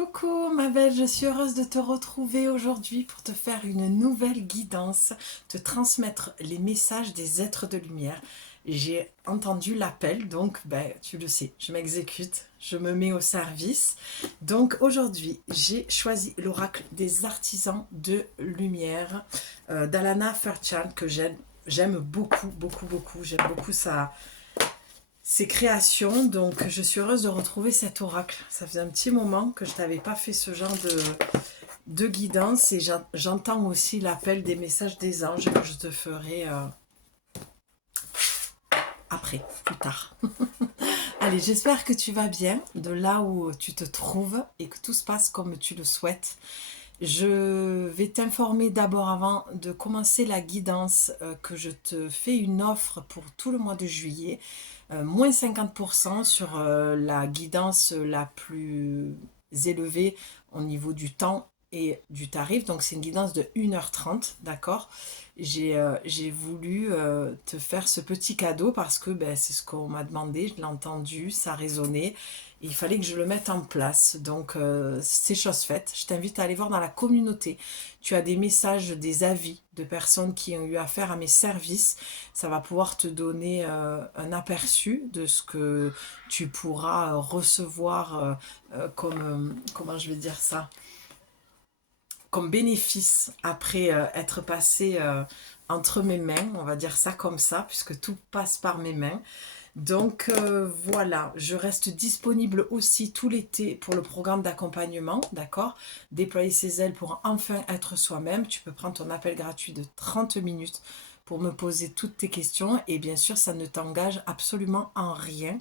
Coucou ma belle, je suis heureuse de te retrouver aujourd'hui pour te faire une nouvelle guidance, te transmettre les messages des êtres de lumière. J'ai entendu l'appel, donc tu le sais, je m'exécute, je me mets au service. Donc aujourd'hui, j'ai choisi l'oracle des artisans de lumière d'Alana Fairchild que j'aime beaucoup, beaucoup, beaucoup. J'aime beaucoup ses créations, donc je suis heureuse de retrouver cet oracle. Ça faisait un petit moment que je n'avais pas fait ce genre de guidance et j'entends aussi l'appel des messages des anges que je te ferai après, plus tard. Allez, j'espère que tu vas bien de là où tu te trouves et que tout se passe comme tu le souhaites. Je vais t'informer d'abord avant de commencer la guidance que je te fais une offre pour tout le mois de juillet. Moins 50% sur la guidance la plus élevée au niveau du temps et du tarif. Donc c'est une guidance de 1h30, d'accord. J'ai voulu te faire ce petit cadeau parce que c'est ce qu'on m'a demandé, je l'ai entendu, ça résonnait. Il fallait que je le mette en place. Donc, c'est chose faite. Je t'invite à aller voir dans la communauté. Tu as des messages, des avis de personnes qui ont eu affaire à mes services. Ça va pouvoir te donner un aperçu de ce que tu pourras recevoir comme, comment je vais dire ça, comme bénéfice après être passé entre mes mains. On va dire ça comme ça, puisque tout passe par mes mains. Donc voilà, je reste disponible aussi tout l'été pour le programme d'accompagnement, d'accord? Déployer ses ailes pour enfin être soi-même. Tu peux prendre ton appel gratuit de 30 minutes pour me poser toutes tes questions et bien sûr, ça ne t'engage absolument en rien.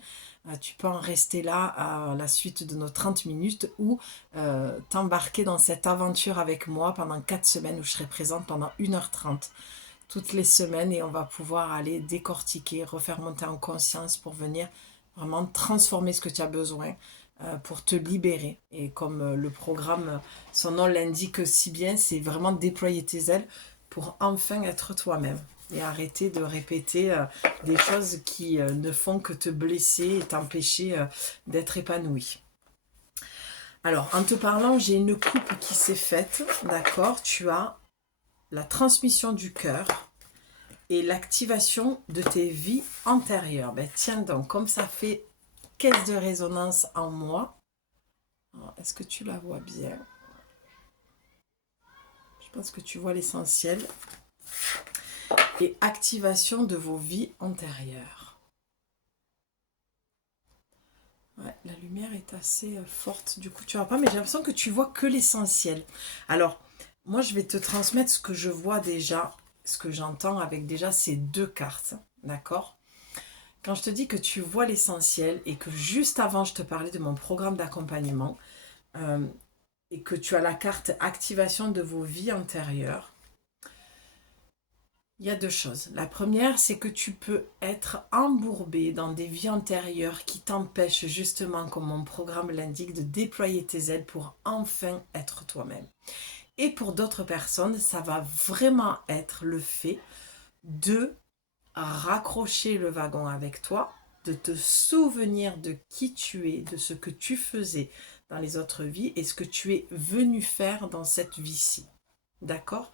Tu peux en rester là à la suite de nos 30 minutes ou t'embarquer dans cette aventure avec moi pendant 4 semaines où je serai présente pendant 1h30 toutes les semaines et on va pouvoir aller décortiquer, refaire monter en conscience pour venir vraiment transformer ce que tu as besoin pour te libérer. Et comme le programme, son nom l'indique si bien, c'est vraiment déployer tes ailes pour enfin être toi-même et arrêter de répéter des choses qui ne font que te blesser et t'empêcher d'être épanoui. Alors, en te parlant, j'ai une coupe qui s'est faite, d'accord? Tu as la transmission du cœur, et l'activation de tes vies antérieures. Tiens donc, comme ça fait caisse de résonance en moi. Est-ce que tu la vois bien? Je pense que tu vois l'essentiel. Et activation de vos vies antérieures. Ouais, la lumière est assez forte. Du coup, tu vois pas, mais j'ai l'impression que tu vois que l'essentiel. Alors, moi, je vais te transmettre ce que je vois déjà, ce que j'entends avec déjà ces deux cartes. D'accord? Quand je te dis que tu vois l'essentiel et que juste avant je te parlais de mon programme d'accompagnement et que tu as la carte activation de vos vies antérieures, il y a deux choses. La première, c'est que tu peux être embourbé dans des vies antérieures qui t'empêchent justement, comme mon programme l'indique, de déployer tes ailes pour enfin être toi-même. Et pour d'autres personnes, ça va vraiment être le fait de raccrocher le wagon avec toi, de te souvenir de qui tu es, de ce que tu faisais dans les autres vies et ce que tu es venu faire dans cette vie-ci. D'accord?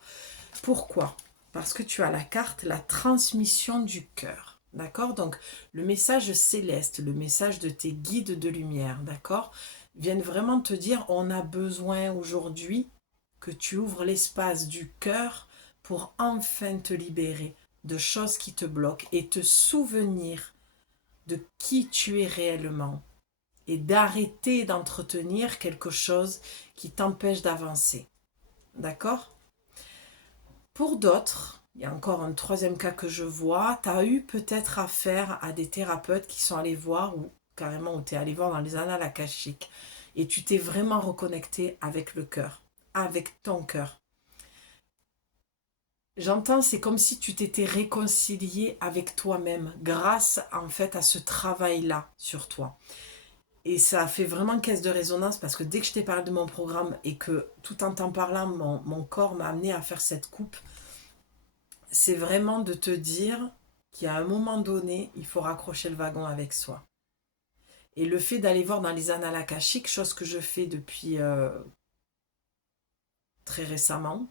Pourquoi? Parce que tu as la carte, la transmission du cœur. D'accord? Donc, le message céleste, le message de tes guides de lumière, d'accord? Viennent vraiment te dire, on a besoin aujourd'hui que tu ouvres l'espace du cœur pour enfin te libérer de choses qui te bloquent et te souvenir de qui tu es réellement et d'arrêter d'entretenir quelque chose qui t'empêche d'avancer. D'accord? Pour d'autres, il y a encore un troisième cas que je vois, tu as eu peut-être affaire à des thérapeutes qui sont allés voir ou carrément où tu es allé voir dans les annales akashiques et tu t'es vraiment reconnecté avec le cœur, avec ton cœur. J'entends, c'est comme si tu t'étais réconcilié avec toi-même grâce en fait à ce travail-là sur toi. Et ça a fait vraiment caisse de résonance parce que dès que je t'ai parlé de mon programme et que tout en t'en parlant, mon corps m'a amené à faire cette coupe, c'est vraiment de te dire qu'à un moment donné, il faut raccrocher le wagon avec soi. Et le fait d'aller voir dans les annales akashiques, chose que je fais depuis très récemment,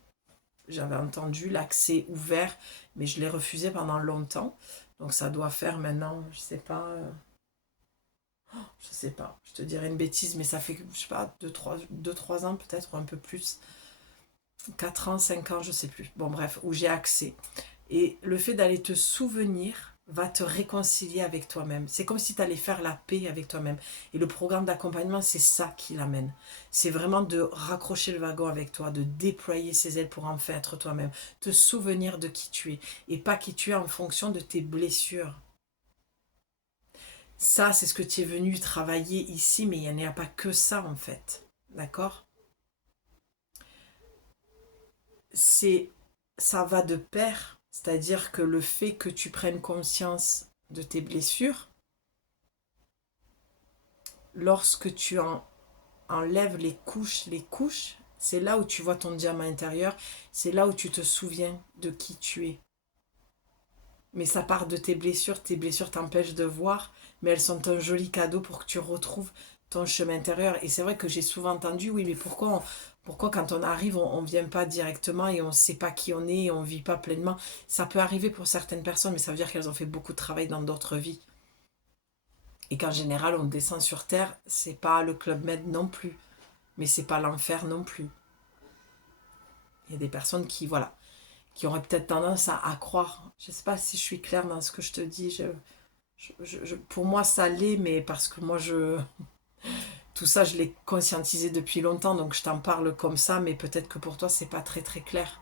j'avais entendu l'accès ouvert, mais je l'ai refusé pendant longtemps. Donc ça doit faire maintenant, je sais pas, je te dirais une bêtise, mais ça fait, je sais pas, 2-3 ans peut-être, ou un peu plus. 4 ans, 5 ans, je sais plus. Bon bref, où j'ai accès. Et le fait d'aller te souvenir va te réconcilier avec toi-même. C'est comme si tu allais faire la paix avec toi-même. Et le programme d'accompagnement, c'est ça qui l'amène. C'est vraiment de raccrocher le wagon avec toi, de déployer ses ailes pour enfin être toi-même. Te souvenir de qui tu es. Et pas qui tu es en fonction de tes blessures. Ça, c'est ce que tu es venu travailler ici, mais il n'y a pas que ça en fait. D'accord? Ça va de pair, c'est-à-dire que le fait que tu prennes conscience de tes blessures, lorsque tu enlèves les couches, c'est là où tu vois ton diamant intérieur, c'est là où tu te souviens de qui tu es. Mais ça part de tes blessures t'empêchent de voir, mais elles sont un joli cadeau pour que tu retrouves ton chemin intérieur. Et c'est vrai que j'ai souvent entendu, oui, mais pourquoi quand on arrive, on ne vient pas directement et on ne sait pas qui on est et on ne vit pas pleinement. Ça peut arriver pour certaines personnes, mais ça veut dire qu'elles ont fait beaucoup de travail dans d'autres vies. Et qu'en général, on descend sur Terre, c'est pas le Club Med non plus, mais c'est pas l'enfer non plus. Il y a des personnes qui, voilà, qui auraient peut-être tendance à croire. Je ne sais pas si je suis claire dans ce que je te dis. Pour moi, ça l'est, mais parce que moi, tout ça, je l'ai conscientisé depuis longtemps, donc je t'en parle comme ça, mais peut-être que pour toi, c'est pas très très clair.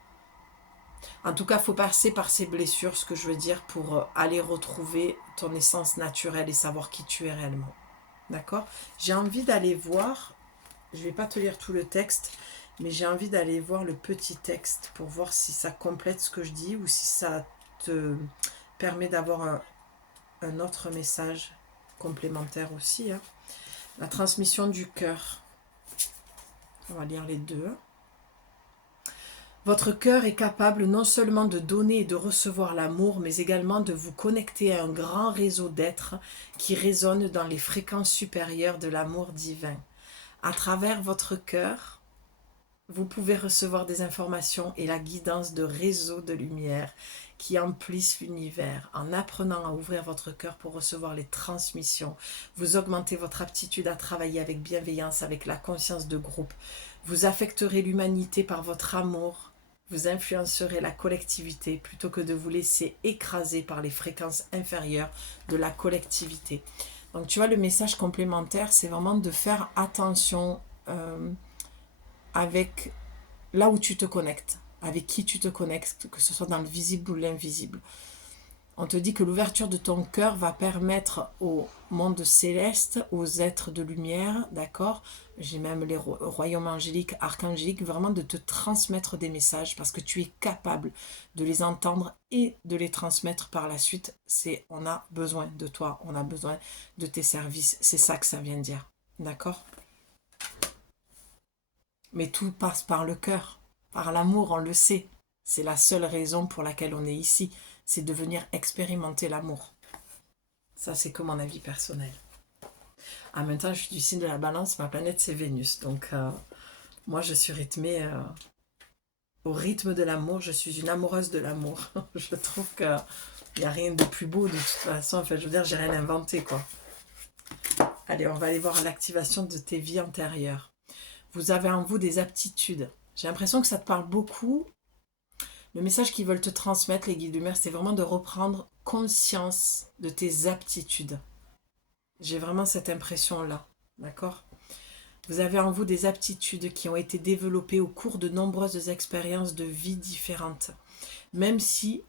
En tout cas, il faut passer par ces blessures, ce que je veux dire, pour aller retrouver ton essence naturelle et savoir qui tu es réellement. D'accord? J'ai envie d'aller voir, je ne vais pas te lire tout le texte, mais j'ai envie d'aller voir le petit texte pour voir si ça complète ce que je dis ou si ça te permet d'avoir un autre message complémentaire aussi. Hein. La transmission du cœur. On va lire les deux. Votre cœur est capable non seulement de donner et de recevoir l'amour, mais également de vous connecter à un grand réseau d'êtres qui résonnent dans les fréquences supérieures de l'amour divin. À travers votre cœur, vous pouvez recevoir des informations et la guidance de réseaux de lumière qui emplissent l'univers. En apprenant à ouvrir votre cœur pour recevoir les transmissions, vous augmentez votre aptitude à travailler avec bienveillance, avec la conscience de groupe. Vous affecterez l'humanité par votre amour. Vous influencerez la collectivité plutôt que de vous laisser écraser par les fréquences inférieures de la collectivité. Donc tu vois, le message complémentaire, c'est vraiment de faire attention avec là où tu te connectes, avec qui tu te connectes, que ce soit dans le visible ou l'invisible. On te dit que l'ouverture de ton cœur va permettre au monde céleste, aux êtres de lumière, d'accord? J'ai même les royaumes angéliques, archangéliques, vraiment de te transmettre des messages parce que tu es capable de les entendre et de les transmettre par la suite. On a besoin de toi, on a besoin de tes services. C'est ça que ça vient dire, d'accord? Mais tout passe par le cœur, par l'amour, on le sait. C'est la seule raison pour laquelle on est ici, c'est de venir expérimenter l'amour. Ça, c'est que mon avis personnel. En même temps, je suis du signe de la balance, ma planète c'est Vénus. Donc, moi, je suis rythmée au rythme de l'amour. Je suis une amoureuse de l'amour. Je trouve qu'il n'y a rien de plus beau de toute façon. Enfin, je veux dire, j'ai rien inventé, quoi. Allez, on va aller voir l'activation de tes vies antérieures. Vous avez en vous des aptitudes. J'ai l'impression que ça te parle beaucoup. Le message qu'ils veulent te transmettre, les guides lumière, c'est vraiment de reprendre conscience de tes aptitudes. J'ai vraiment cette impression-là, d'accord? Vous avez en vous des aptitudes qui ont été développées au cours de nombreuses expériences de vie différentes. Même si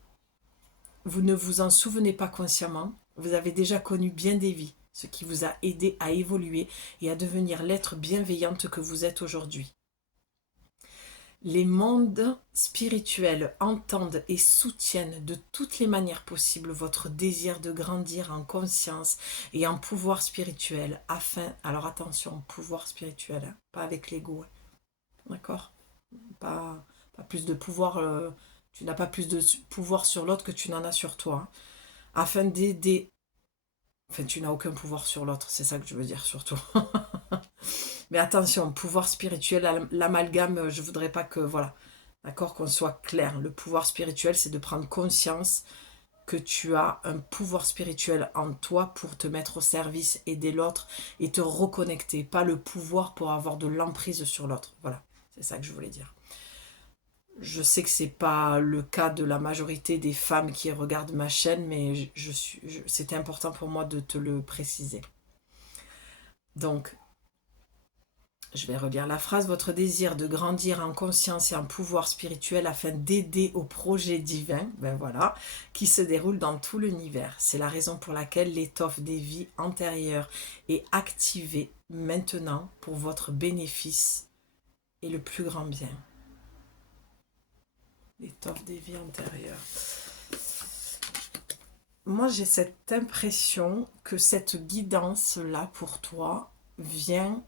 vous ne vous en souvenez pas consciemment, vous avez déjà connu bien des vies, ce qui vous a aidé à évoluer et à devenir l'être bienveillante que vous êtes aujourd'hui. Les mondes spirituels entendent et soutiennent de toutes les manières possibles votre désir de grandir en conscience et en pouvoir spirituel afin, alors attention, pouvoir spirituel, hein, pas avec l'ego, hein, d'accord? Pas plus de pouvoir, tu n'as pas plus de pouvoir sur l'autre que tu n'en as sur toi, hein, afin d'aider Enfin, tu n'as aucun pouvoir sur l'autre, c'est ça que je veux dire surtout. Mais attention, pouvoir spirituel, l'amalgame, je voudrais pas que, voilà, d'accord, qu'on soit clair. Le pouvoir spirituel, c'est de prendre conscience que tu as un pouvoir spirituel en toi pour te mettre au service, aider l'autre et te reconnecter. Pas le pouvoir pour avoir de l'emprise sur l'autre. Voilà, c'est ça que je voulais dire. Je sais que c'est pas le cas de la majorité des femmes qui regardent ma chaîne, mais c'était important pour moi de te le préciser. Donc, je vais relire la phrase. Votre désir de grandir en conscience et en pouvoir spirituel afin d'aider au projet divin, ben voilà, qui se déroule dans tout l'univers. C'est la raison pour laquelle l'étoffe des vies antérieures est activée maintenant pour votre bénéfice et le plus grand bien. L'étoffe des vies antérieures. Moi, j'ai cette impression que cette guidance-là pour toi vient.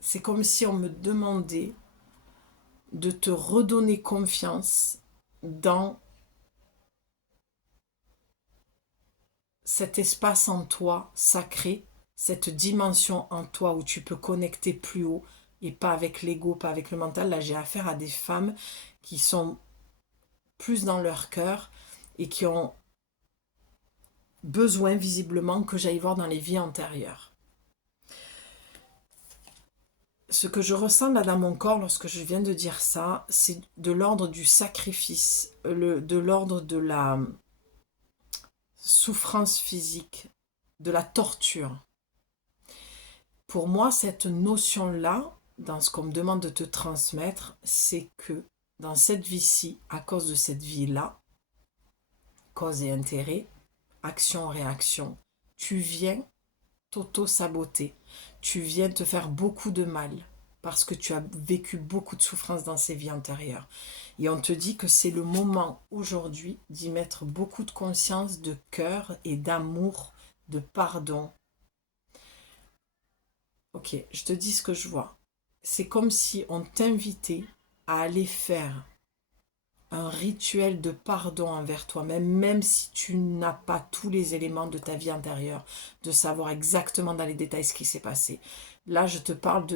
C'est comme si on me demandait de te redonner confiance dans cet espace en toi sacré, cette dimension en toi où tu peux connecter plus haut et pas avec l'ego, pas avec le mental. Là, j'ai affaire à des femmes qui sont plus dans leur cœur et qui ont besoin visiblement que j'aille voir dans les vies antérieures. Ce que je ressens là dans mon corps lorsque je viens de dire ça, c'est de l'ordre du sacrifice, de l'ordre de la souffrance physique, de la torture. Pour moi, cette notion-là, dans ce qu'on me demande de te transmettre, c'est que dans cette vie-ci, à cause de cette vie-là, cause et intérêt, action-réaction, tu viens t'auto-saboter, tu viens te faire beaucoup de mal parce que tu as vécu beaucoup de souffrance dans ces vies antérieures. Et on te dit que c'est le moment aujourd'hui d'y mettre beaucoup de conscience, de cœur et d'amour, de pardon. Ok, je te dis ce que je vois. C'est comme si on t'invitait à aller faire un rituel de pardon envers toi-même, même si tu n'as pas tous les éléments de ta vie antérieure, de savoir exactement dans les détails ce qui s'est passé. Là, je te parle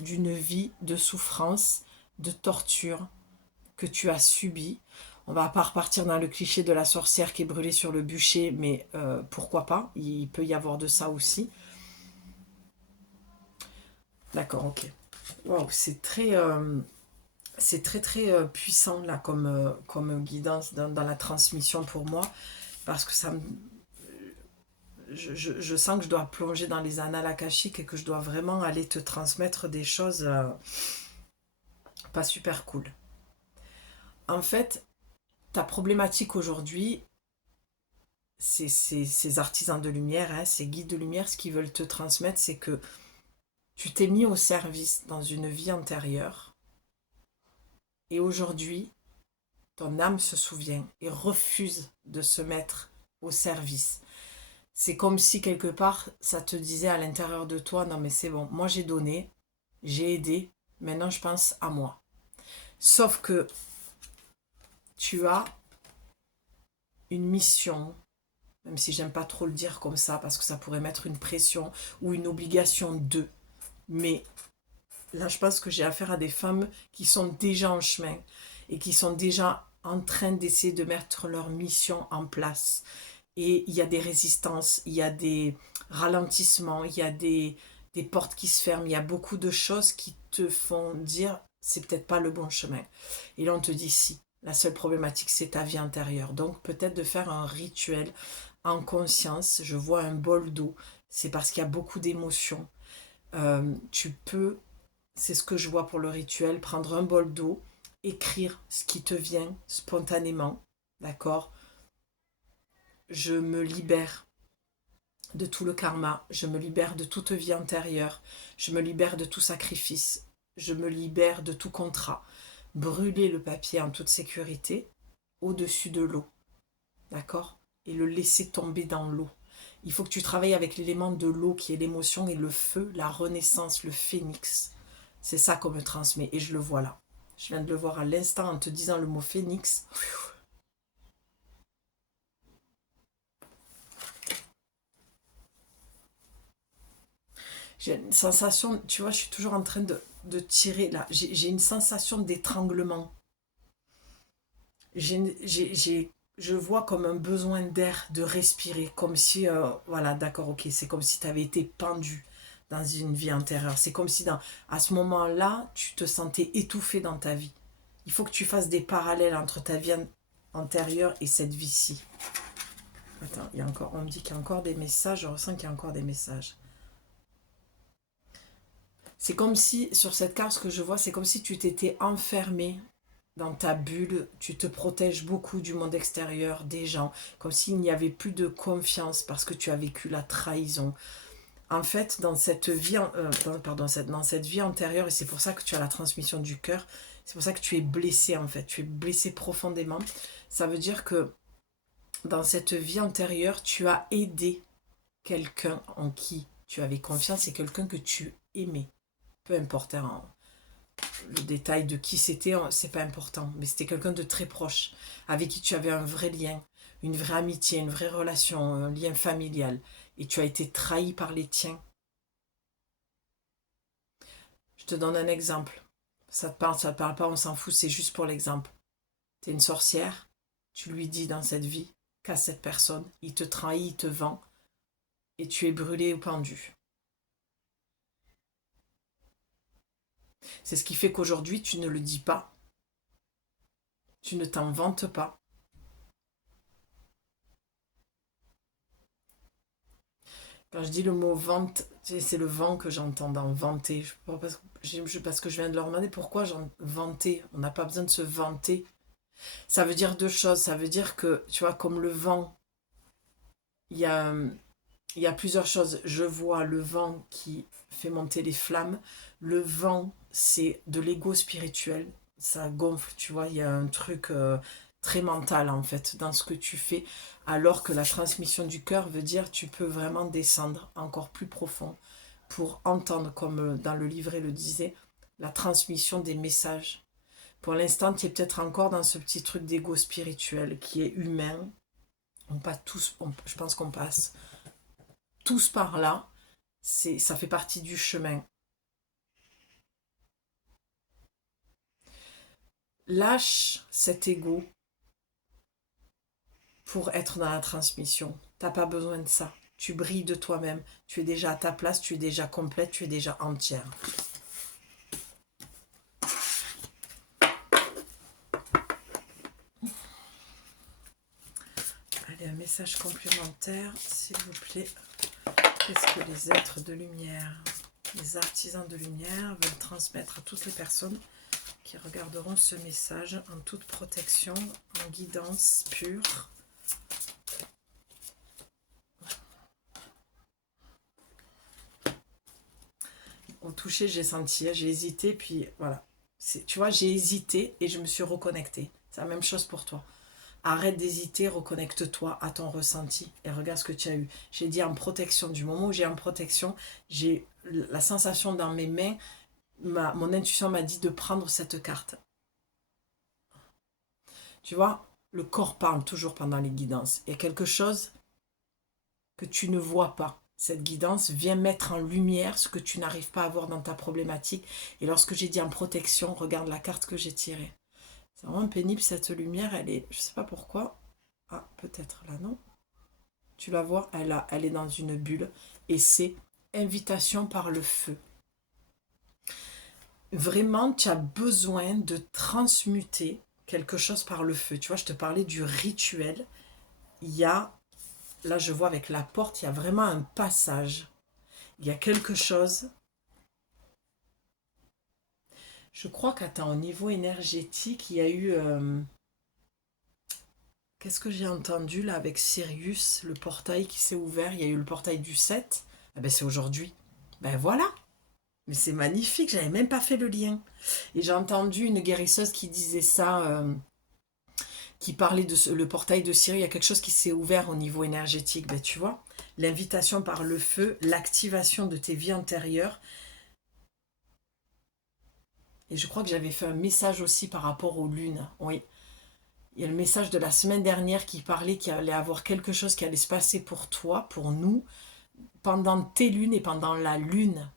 d'une vie de souffrance, de torture que tu as subie. On va pas repartir dans le cliché de la sorcière qui est brûlée sur le bûcher, mais pourquoi pas, il peut y avoir de ça aussi. D'accord, ok. Wow, c'est très puissant là comme guidance dans la transmission pour moi, parce que je sens que je dois plonger dans les annales akashiques et que je dois vraiment aller te transmettre des choses pas super cool. En fait, ta problématique aujourd'hui, ces artisans de lumière, hein, ces guides de lumière, ce qu'ils veulent te transmettre, c'est que tu t'es mis au service dans une vie antérieure et aujourd'hui, ton âme se souvient et refuse de se mettre au service. C'est comme si quelque part, ça te disait à l'intérieur de toi, non mais c'est bon, moi j'ai donné, j'ai aidé, maintenant je pense à moi. Sauf que tu as une mission, même si j'aime pas trop le dire comme ça, parce que ça pourrait mettre une pression ou une obligation de. Mais là, je pense que j'ai affaire à des femmes qui sont déjà en chemin et qui sont déjà en train d'essayer de mettre leur mission en place. Et il y a des résistances, il y a des ralentissements, il y a des portes qui se ferment, il y a beaucoup de choses qui te font dire c'est peut-être pas le bon chemin. Et là, on te dit si. La seule problématique, c'est ta vie intérieure. Donc, peut-être de faire un rituel en conscience. Je vois un bol d'eau. C'est parce qu'il y a beaucoup d'émotions. Tu peux, c'est ce que je vois pour le rituel, prendre un bol d'eau, écrire ce qui te vient spontanément. D'accord ? Je me libère de tout le karma, je me libère de toute vie antérieure, je me libère de tout sacrifice, je me libère de tout contrat. Brûler le papier en toute sécurité au-dessus de l'eau, d'accord ? Et le laisser tomber dans l'eau. Il faut que tu travailles avec l'élément de l'eau qui est l'émotion et le feu, la renaissance, le phénix. C'est ça qu'on me transmet et je le vois là. Je viens de le voir à l'instant en te disant le mot phénix. J'ai une sensation, tu vois, je suis toujours en train de tirer là. J'ai une sensation d'étranglement. Je vois comme un besoin d'air, de respirer, comme si, voilà, d'accord, ok, c'est comme si tu avais été pendu dans une vie antérieure. C'est comme si à ce moment-là, tu te sentais étouffé dans ta vie. Il faut que tu fasses des parallèles entre ta vie antérieure et cette vie-ci. Attends, on me dit qu'il y a encore des messages, je ressens qu'il y a encore des messages. C'est comme si, sur cette carte, ce que je vois, c'est comme si tu t'étais enfermé dans ta bulle, tu te protèges beaucoup du monde extérieur, des gens, comme s'il n'y avait plus de confiance parce que tu as vécu la trahison. En fait, dans cette vie, dans cette vie antérieure, et c'est pour ça que tu as la transmission du cœur, c'est pour ça que tu es blessé en fait, tu es blessé profondément. Ça veut dire que dans cette vie antérieure, tu as aidé quelqu'un en qui tu avais confiance et quelqu'un que tu aimais. Peu importe le détail de qui c'était, c'est pas important, mais c'était quelqu'un de très proche, avec qui tu avais un vrai lien, une vraie amitié, une vraie relation, un lien familial, et tu as été trahi par les tiens. Je te donne un exemple. Ça te parle pas, on s'en fout, c'est juste pour l'exemple. Tu es une sorcière, tu lui dis dans cette vie qu'à cette personne, il te trahit, il te vend, et tu es brûlé ou pendu. C'est ce qui fait qu'aujourd'hui, tu ne le dis pas. Tu ne t'en vantes pas. Quand je dis le mot vente, c'est le vent que j'entends dans vanter. Parce que je viens de leur demander pourquoi vanter. On n'a pas besoin de se vanter. Ça veut dire deux choses. Ça veut dire que, tu vois, comme le vent, il y a, il y a plusieurs choses. Je vois le vent qui fait monter les flammes. Le vent, c'est de l'ego spirituel. Ça gonfle, tu vois. Il y a un truc très mental, en fait, dans ce que tu fais. Alors que la transmission du cœur veut dire tu peux vraiment descendre encore plus profond pour entendre, comme dans le livret le disait, la transmission des messages. Pour l'instant, tu es peut-être encore dans ce petit truc d'ego spirituel qui est humain. Je pense qu'on passe tous par là. Ça fait partie du chemin. Lâche cet ego pour être dans la transmission. T'as pas besoin de ça. Tu brilles de toi-même. Tu es déjà à ta place, tu es déjà complète, tu es déjà entière. Allez, un message complémentaire, s'il vous plaît. Qu'est-ce que les êtres de lumière, les artisans de lumière veulent transmettre à toutes les personnes qui regarderont ce message en toute protection, en guidance pure? Au toucher, j'ai senti, j'ai hésité, puis voilà. Tu vois, j'ai hésité et je me suis reconnectée. C'est la même chose pour toi. Arrête d'hésiter, reconnecte-toi à ton ressenti et regarde ce que tu as eu. J'ai dit en protection. Du moment où j'ai en protection, j'ai la sensation dans mes mains, mon intuition m'a dit de prendre cette carte. Tu vois, le corps parle toujours pendant les guidances. Il y a quelque chose que tu ne vois pas. Cette guidance vient mettre en lumière ce que tu n'arrives pas à voir dans ta problématique. Et lorsque j'ai dit en protection, regarde la carte que j'ai tirée. C'est vraiment pénible, cette lumière, elle est, je sais pas pourquoi. Ah, peut-être là, non? Tu la vois, elle est dans une bulle. Et c'est invitation par le feu. Vraiment, tu as besoin de transmuter quelque chose par le feu. Tu vois, je te parlais du rituel. Il y a, là je vois avec la porte, il y a vraiment un passage. Il y a quelque chose. Je crois qu'au niveau énergétique, il y a eu... qu'est-ce que j'ai entendu là avec Sirius, le portail qui s'est ouvert? Il y a eu le portail du 7. Eh ben c'est aujourd'hui. Ben voilà. Mais c'est magnifique, j'avais même pas fait le lien. Et j'ai entendu une guérisseuse qui disait ça, qui parlait de le portail de Sirius. Il y a quelque chose qui s'est ouvert au niveau énergétique. Ben tu vois, l'invitation par le feu, l'activation de tes vies antérieures. Et je crois que j'avais fait un message aussi par rapport aux lunes. Oui. Il y a le message de la semaine dernière qui parlait qu'il allait avoir quelque chose qui allait se passer pour toi, pour nous, pendant tes lunes et pendant la lune.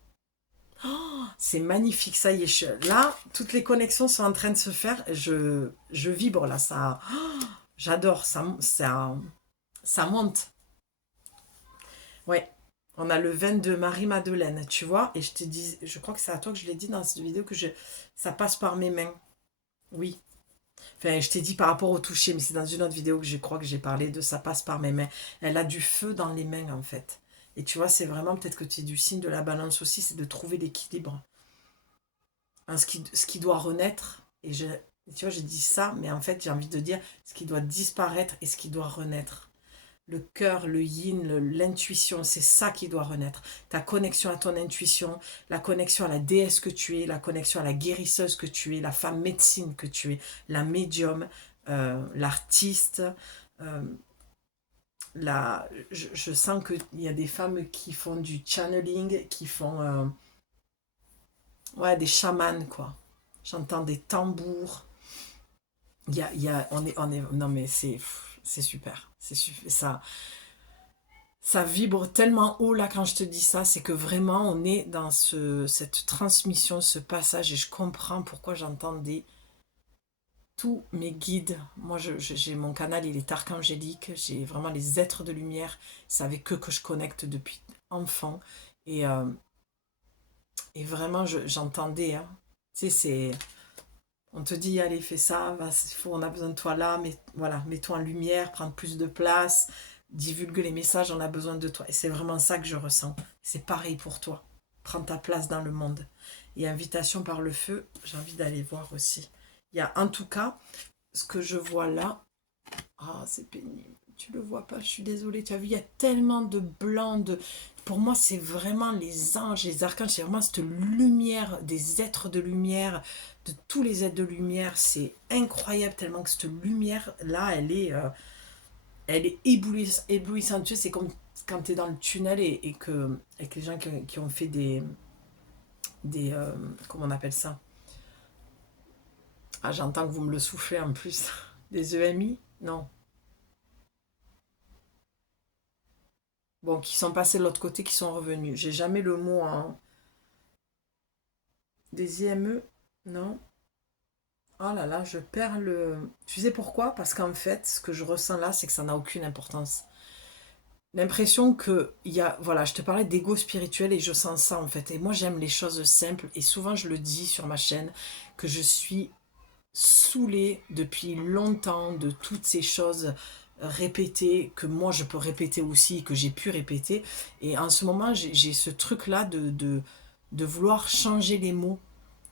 C'est magnifique, ça y est. Là, toutes les connexions sont en train de se faire. Je vibre là, ça. J'adore, ça monte. Ouais. On a le 22 Marie-Madeleine, tu vois. Et je te dis, je crois que c'est à toi que je l'ai dit dans cette vidéo ça passe par mes mains. Oui. Enfin, je t'ai dit par rapport au toucher, mais c'est dans une autre vidéo que je crois que j'ai parlé de ça passe par mes mains. Elle a du feu dans les mains, en fait. Et tu vois, c'est vraiment peut-être que tu es du signe de la balance aussi, c'est de trouver l'équilibre. Hein, ce qui doit renaître, tu vois, j'ai dit ça, mais en fait, j'ai envie de dire ce qui doit disparaître et ce qui doit renaître. Le cœur, le yin, l'intuition, c'est ça qui doit renaître. Ta connexion à ton intuition, la connexion à la déesse que tu es, la connexion à la guérisseuse que tu es, la femme médecine que tu es, la médium, l'artiste. euh, je sens qu'il y a des femmes qui font du channeling, qui font ouais, des chamans, quoi. J'entends des tambours. Non mais c'est super. C'est super. Ça vibre tellement haut là quand je te dis ça, c'est que vraiment on est dans cette transmission, ce passage et je comprends pourquoi j'entendais tous mes guides. Moi j'ai mon canal, il est archangélique, j'ai vraiment les êtres de lumière, c'est avec eux que je connecte depuis enfant et, euh, et vraiment j'entendais, hein. Tu sais, on te dit allez fais ça, on a besoin de toi là, mais voilà, mets-toi en lumière, prendre plus de place, divulgue les messages, on a besoin de toi. Et c'est vraiment ça que je ressens. C'est pareil pour toi. Prends ta place dans le monde. Et invitation par le feu, j'ai envie d'aller voir aussi. Il y a en tout cas, ce que je vois là, ah c'est pénible, tu le vois pas, je suis désolée, tu as vu, il y a tellement de blanc, pour moi c'est vraiment les anges, les archanges, c'est vraiment cette lumière, des êtres de lumière, de tous les êtres de lumière, c'est incroyable tellement que cette lumière là, elle est éblouissante. Tu sais, c'est comme quand tu es dans le tunnel et que avec les gens qui ont fait des comment on appelle ça? Ah, j'entends que vous me le soufflez en plus. Des EMI? Non. Bon, qui sont passés de l'autre côté, qui sont revenus. J'ai jamais le mot en... Des IME? Non. Oh là là, je perds le... Tu sais pourquoi? Parce qu'en fait, ce que je ressens là, c'est que ça n'a aucune importance. L'impression que il y a, voilà, je te parlais d'ego spirituel et je sens ça en fait. Et moi j'aime les choses simples et souvent je le dis sur ma chaîne que je suis saoulée depuis longtemps de toutes ces choses répétées que moi je peux répéter aussi, que j'ai pu répéter. Et en ce moment j'ai ce truc là de vouloir changer les mots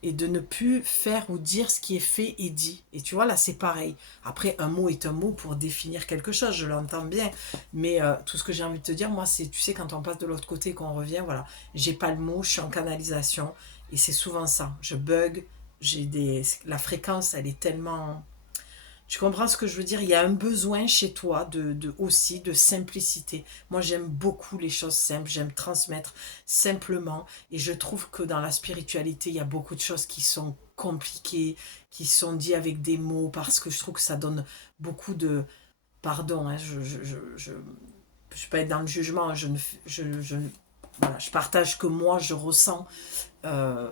et de ne plus faire ou dire ce qui est fait et dit. Et tu vois, là, c'est pareil. Après, un mot est un mot pour définir quelque chose, je l'entends bien. Mais tout ce que j'ai envie de te dire, moi, c'est, tu sais, quand on passe de l'autre côté et qu'on revient, voilà, j'ai pas le mot, je suis en canalisation. Et c'est souvent ça. Je bug, la fréquence, elle est tellement... Tu comprends ce que je veux dire? Il y a un besoin chez toi aussi de simplicité. Moi, j'aime beaucoup les choses simples, j'aime transmettre simplement. Et je trouve que dans la spiritualité, il y a beaucoup de choses qui sont compliquées, qui sont dites avec des mots, parce que je trouve que ça donne beaucoup de... Pardon, hein, je suis pas être dans le jugement, voilà, je partage ce que moi je ressens.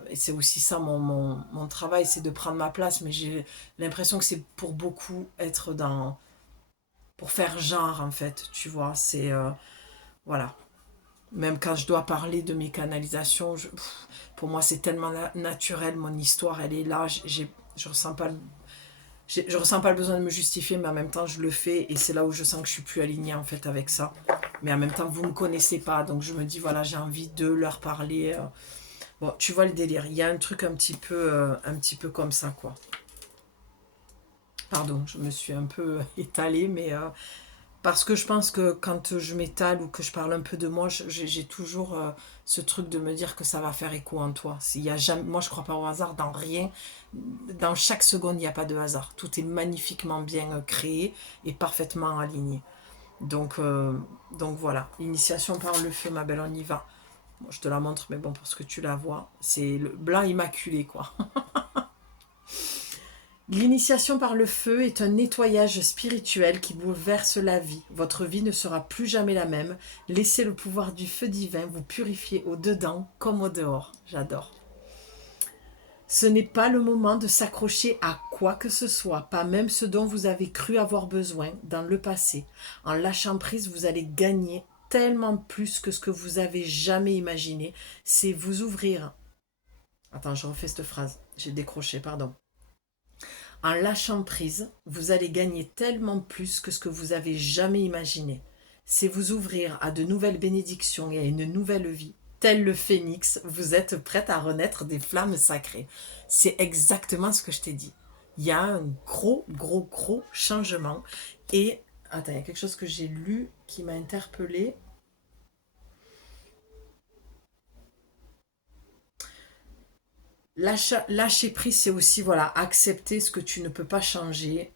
Et c'est aussi ça mon travail, c'est de prendre ma place, mais j'ai l'impression que c'est pour beaucoup être dans... pour faire genre en fait, tu vois, c'est... voilà. Même quand je dois parler de mes canalisations, pour moi c'est tellement naturel, mon histoire elle est là, je ressens pas je ressens pas le besoin de me justifier, mais en même temps je le fais et c'est là où je sens que je suis plus alignée en fait avec ça. Mais en même temps vous me connaissez pas, donc je me dis voilà j'ai envie de leur parler. Bon, tu vois le délire. Il y a un truc un petit peu comme ça, quoi. Pardon, je me suis un peu étalée, mais parce que je pense que quand je m'étale ou que je parle un peu de moi, j'ai toujours ce truc de me dire que ça va faire écho en toi. S'il y a jamais, moi, je crois pas au hasard dans rien. Dans chaque seconde, il n'y a pas de hasard. Tout est magnifiquement bien créé et parfaitement aligné. Donc, euh, donc voilà, initiation par le feu, ma belle, on y va. Bon, je te la montre, mais bon, pour ce que tu la vois, c'est le blanc immaculé, quoi. L'initiation par le feu est un nettoyage spirituel qui bouleverse la vie. Votre vie ne sera plus jamais la même. Laissez le pouvoir du feu divin vous purifier au dedans comme au dehors. J'adore. Ce n'est pas le moment de s'accrocher à quoi que ce soit, pas même ce dont vous avez cru avoir besoin dans le passé. En lâchant prise, vous allez gagner tellement plus que ce que vous avez jamais imaginé. C'est vous ouvrir. Attends, je refais cette phrase. J'ai décroché, pardon. En lâchant prise, vous allez gagner tellement plus que ce que vous avez jamais imaginé. C'est vous ouvrir à de nouvelles bénédictions et à une nouvelle vie. Tel le phénix, vous êtes prête à renaître des flammes sacrées. C'est exactement ce que je t'ai dit. Il y a un gros changement. Et, attends, il y a quelque chose que j'ai lu qui m'a interpellée. Lâcher prise, c'est aussi, voilà, accepter ce que tu ne peux pas changer.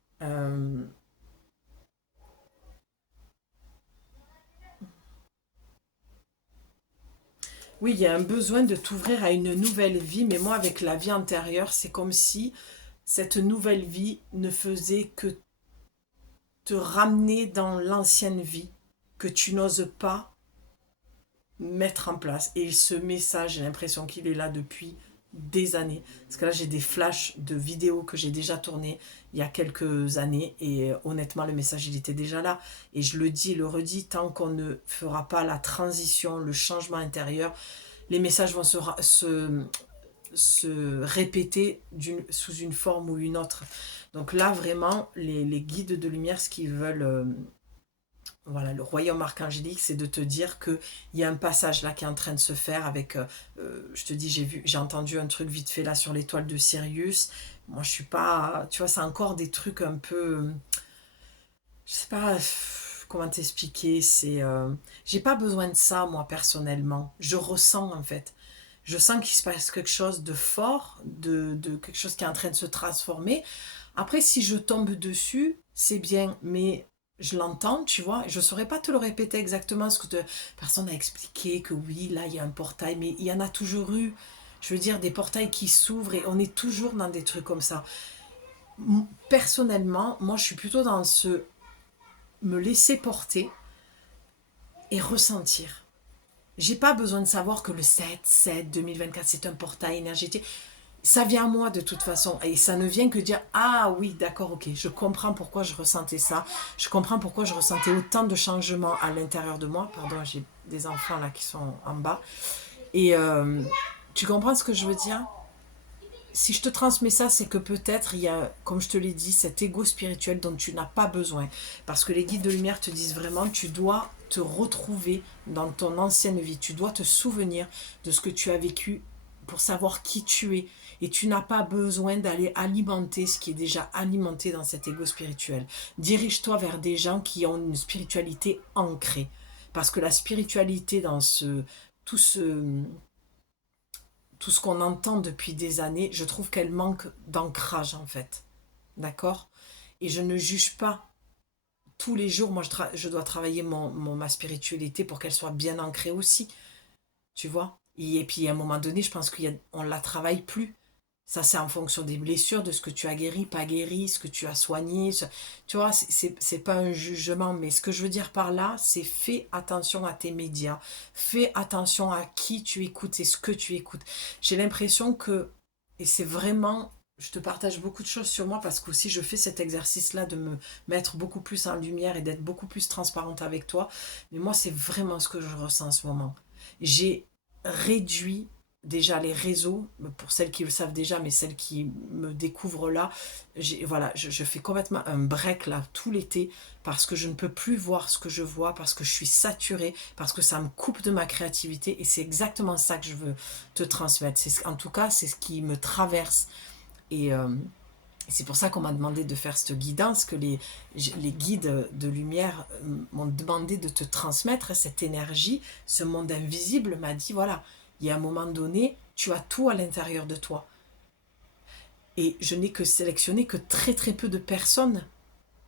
Oui, il y a un besoin de t'ouvrir à une nouvelle vie, mais moi, avec la vie antérieure, c'est comme si cette nouvelle vie ne faisait que te ramener dans l'ancienne vie, que tu n'oses pas mettre en place. Et ce message, j'ai l'impression qu'il est là depuis des années. Parce que là, j'ai des flashs de vidéos que j'ai déjà tournées il y a quelques années. Et honnêtement, le message, il était déjà là. Et je le dis et le redis, tant qu'on ne fera pas la transition, le changement intérieur, les messages vont se répéter sous une forme ou une autre. Donc là, vraiment, les guides de lumière, ce qu'ils veulent... voilà, le royaume archangélique, c'est de te dire qu'il y a un passage là qui est en train de se faire avec, je te dis, j'ai entendu un truc vite fait là sur l'étoile de Sirius. Moi, je suis pas, tu vois, c'est encore des trucs un peu, je sais pas comment t'expliquer. J'ai pas besoin de ça moi personnellement. Je ressens en fait. Je sens qu'il se passe quelque chose de fort, de quelque chose qui est en train de se transformer. Après, si je tombe dessus, c'est bien, mais je l'entends, tu vois. Je ne saurais pas te le répéter exactement ce que personne a expliqué, que oui, là, il y a un portail, mais il y en a toujours eu. Je veux dire, des portails qui s'ouvrent et on est toujours dans des trucs comme ça. Personnellement, moi, je suis plutôt dans me laisser porter et ressentir. J'ai pas besoin de savoir que le 7/7/2024, c'est un portail énergétique. Ça vient à moi de toute façon. Et ça ne vient que dire, ah oui, d'accord, ok, je comprends pourquoi je ressentais ça. Je comprends pourquoi je ressentais autant de changements à l'intérieur de moi. Pardon, j'ai des enfants là qui sont en bas. Et tu comprends ce que je veux dire? Si je te transmets ça, c'est que peut-être il y a, comme je te l'ai dit, cet ego spirituel dont tu n'as pas besoin. Parce que les guides de lumière te disent vraiment, tu dois te retrouver dans ton ancienne vie. Tu dois te souvenir de ce que tu as vécu pour savoir qui tu es. Et tu n'as pas besoin d'aller alimenter ce qui est déjà alimenté dans cet ego spirituel. Dirige-toi vers des gens qui ont une spiritualité ancrée. Parce que la spiritualité dans tout ce, tout ce qu'on entend depuis des années, je trouve qu'elle manque d'ancrage en fait. D'accord? Et je ne juge pas. Tous les jours, moi, je dois travailler ma spiritualité pour qu'elle soit bien ancrée aussi. Tu vois? Et puis, à un moment donné, je pense qu'on ne la travaille plus. Ça, c'est en fonction des blessures, de ce que tu as guéri, pas guéri, ce que tu as soigné. Tu vois, c'est pas un jugement, mais ce que je veux dire par là, c'est fais attention à tes médias, fais attention à qui tu écoutes et ce que tu écoutes. J'ai l'impression que, et c'est vraiment, je te partage beaucoup de choses sur moi parce qu'aussi je fais cet exercice-là de me mettre beaucoup plus en lumière et d'être beaucoup plus transparente avec toi. Mais moi, c'est vraiment ce que je ressens en ce moment. J'ai réduit déjà les réseaux, pour celles qui le savent déjà, mais celles qui me découvrent là, voilà, je fais complètement un break là tout l'été parce que je ne peux plus voir ce que je vois, parce que je suis saturée, parce que ça me coupe de ma créativité et c'est exactement ça que je veux te transmettre. En tout cas, c'est ce qui me traverse et c'est pour ça qu'on m'a demandé de faire cette guidance, que les guides de lumière m'ont demandé de te transmettre cette énergie, ce monde invisible m'a dit, voilà, il y a un moment donné, tu as tout à l'intérieur de toi. Et je n'ai que sélectionné que très très peu de personnes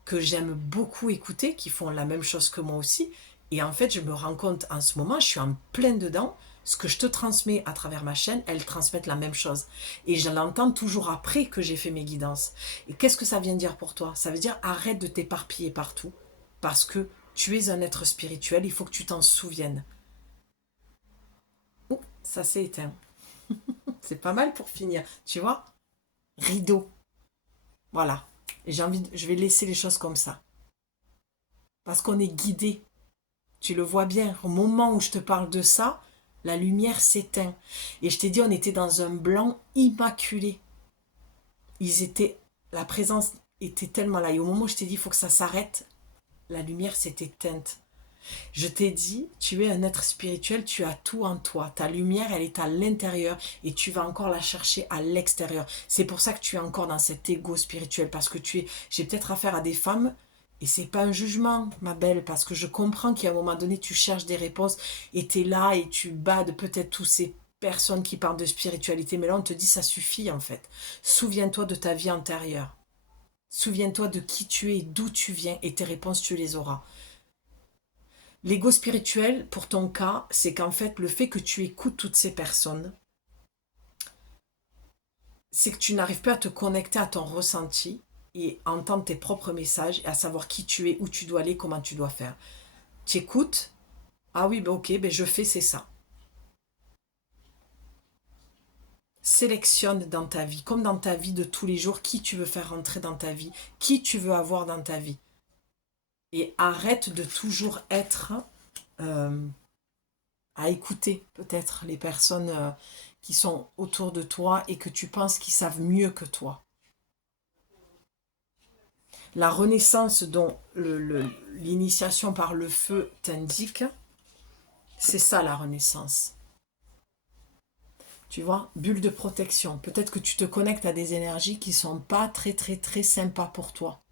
que j'aime beaucoup écouter, qui font la même chose que moi aussi. Et en fait, je me rends compte en ce moment, je suis en plein dedans, ce que je te transmets à travers ma chaîne, elles transmettent la même chose. Et je l'entends toujours après que j'ai fait mes guidances. Et qu'est-ce que ça vient dire pour toi? Ça veut dire arrête de t'éparpiller partout, parce que tu es un être spirituel, il faut que tu t'en souviennes. Oh, ça s'est éteint. C'est pas mal pour finir, tu vois? Rideau. Voilà. Et je vais laisser les choses comme ça. Parce qu'on est guidé. Tu le vois bien, au moment où je te parle de ça, la lumière s'éteint. Et je t'ai dit, on était dans un blanc immaculé. La présence était tellement là. Et au moment où je t'ai dit, il faut que ça s'arrête, la lumière s'est éteinte. Je t'ai dit, tu es un être spirituel, tu as tout en toi. Ta lumière, elle est à l'intérieur et tu vas encore la chercher à l'extérieur. C'est pour ça que tu es encore dans cet ego spirituel, parce que j'ai peut-être affaire à des femmes et c'est pas un jugement, ma belle, parce que je comprends qu'à un moment donné, tu cherches des réponses et tu es là et tu bades peut-être tous ces personnes qui parlent de spiritualité, mais là on te dit ça suffit en fait. Souviens-toi de ta vie antérieure. Souviens-toi de qui tu es, d'où tu viens et tes réponses tu les auras. L'ego spirituel, pour ton cas, c'est qu'en fait, le fait que tu écoutes toutes ces personnes, c'est que tu n'arrives pas à te connecter à ton ressenti et à entendre tes propres messages et à savoir qui tu es, où tu dois aller, comment tu dois faire. Tu écoutes, ah oui, ben ok, ben je fais, c'est ça. Sélectionne dans ta vie, comme dans ta vie de tous les jours, qui tu veux faire rentrer dans ta vie, qui tu veux avoir dans ta vie. Et arrête de toujours être à écouter peut-être les personnes qui sont autour de toi et que tu penses qu'ils savent mieux que toi. La renaissance dont l'initiation par le feu t'indique, c'est ça la renaissance. Tu vois, bulle de protection. Peut-être que tu te connectes à des énergies qui ne sont pas très très très sympas pour toi.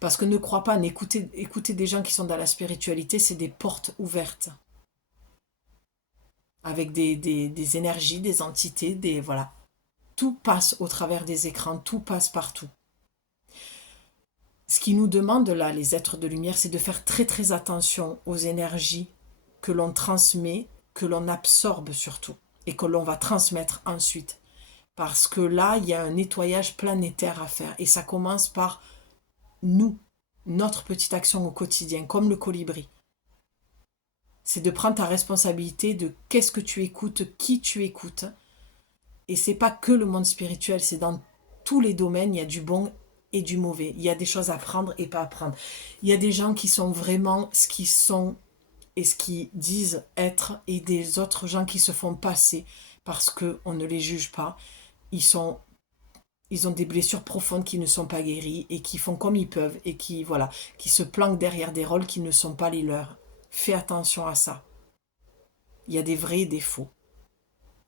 Parce que ne crois pas, écouter des gens qui sont dans la spiritualité, c'est des portes ouvertes. Avec des énergies, des entités, voilà. Tout passe au travers des écrans, tout passe partout. Ce qui nous demande là, les êtres de lumière, c'est de faire très très attention aux énergies que l'on transmet, que l'on absorbe surtout, et que l'on va transmettre ensuite. Parce que là, il y a un nettoyage planétaire à faire, et ça commence par nous, notre petite action au quotidien, comme le colibri. C'est de prendre ta responsabilité de qu'est-ce que tu écoutes, qui tu écoutes. Et c'est pas que le monde spirituel, c'est dans tous les domaines, il y a du bon et du mauvais. Il y a des choses à prendre et pas à prendre. Il y a des gens qui sont vraiment ce qu'ils sont et ce qu'ils disent être, et des autres gens qui se font passer parce qu'on ne les juge pas. Ils ont des blessures profondes qui ne sont pas guéries et qui font comme ils peuvent et qui se planquent derrière des rôles qui ne sont pas les leurs. Fais attention à ça. Il y a des vrais et des faux.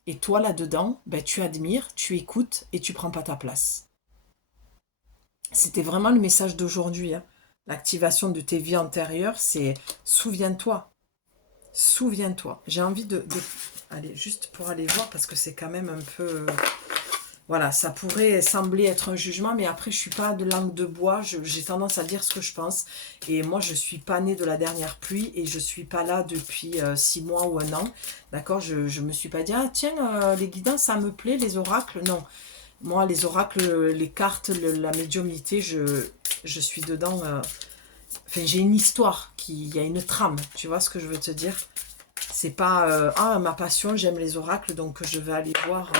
Et toi, là-dedans, ben, tu admires, tu écoutes et tu prends pas ta place. C'était vraiment le message d'aujourd'hui. Hein. L'activation de tes vies antérieures, c'est souviens-toi. Souviens-toi. J'ai envie de... Allez, juste pour aller voir, parce que c'est quand même un peu... Voilà, ça pourrait sembler être un jugement, mais après, je suis pas de langue de bois. J'ai tendance à dire ce que je pense. Et moi, je suis pas née de la dernière pluie et je suis pas là depuis 6 mois ou 1 an. D'accord, je me suis pas dit, ah tiens, les guidances, ça me plaît, les oracles. Non, moi, les oracles, les cartes, la médiumnité, je suis dedans. Enfin, j'ai une histoire, il y a une trame. Tu vois ce que je veux te dire? C'est pas, ah, ma passion, j'aime les oracles, donc je vais aller voir...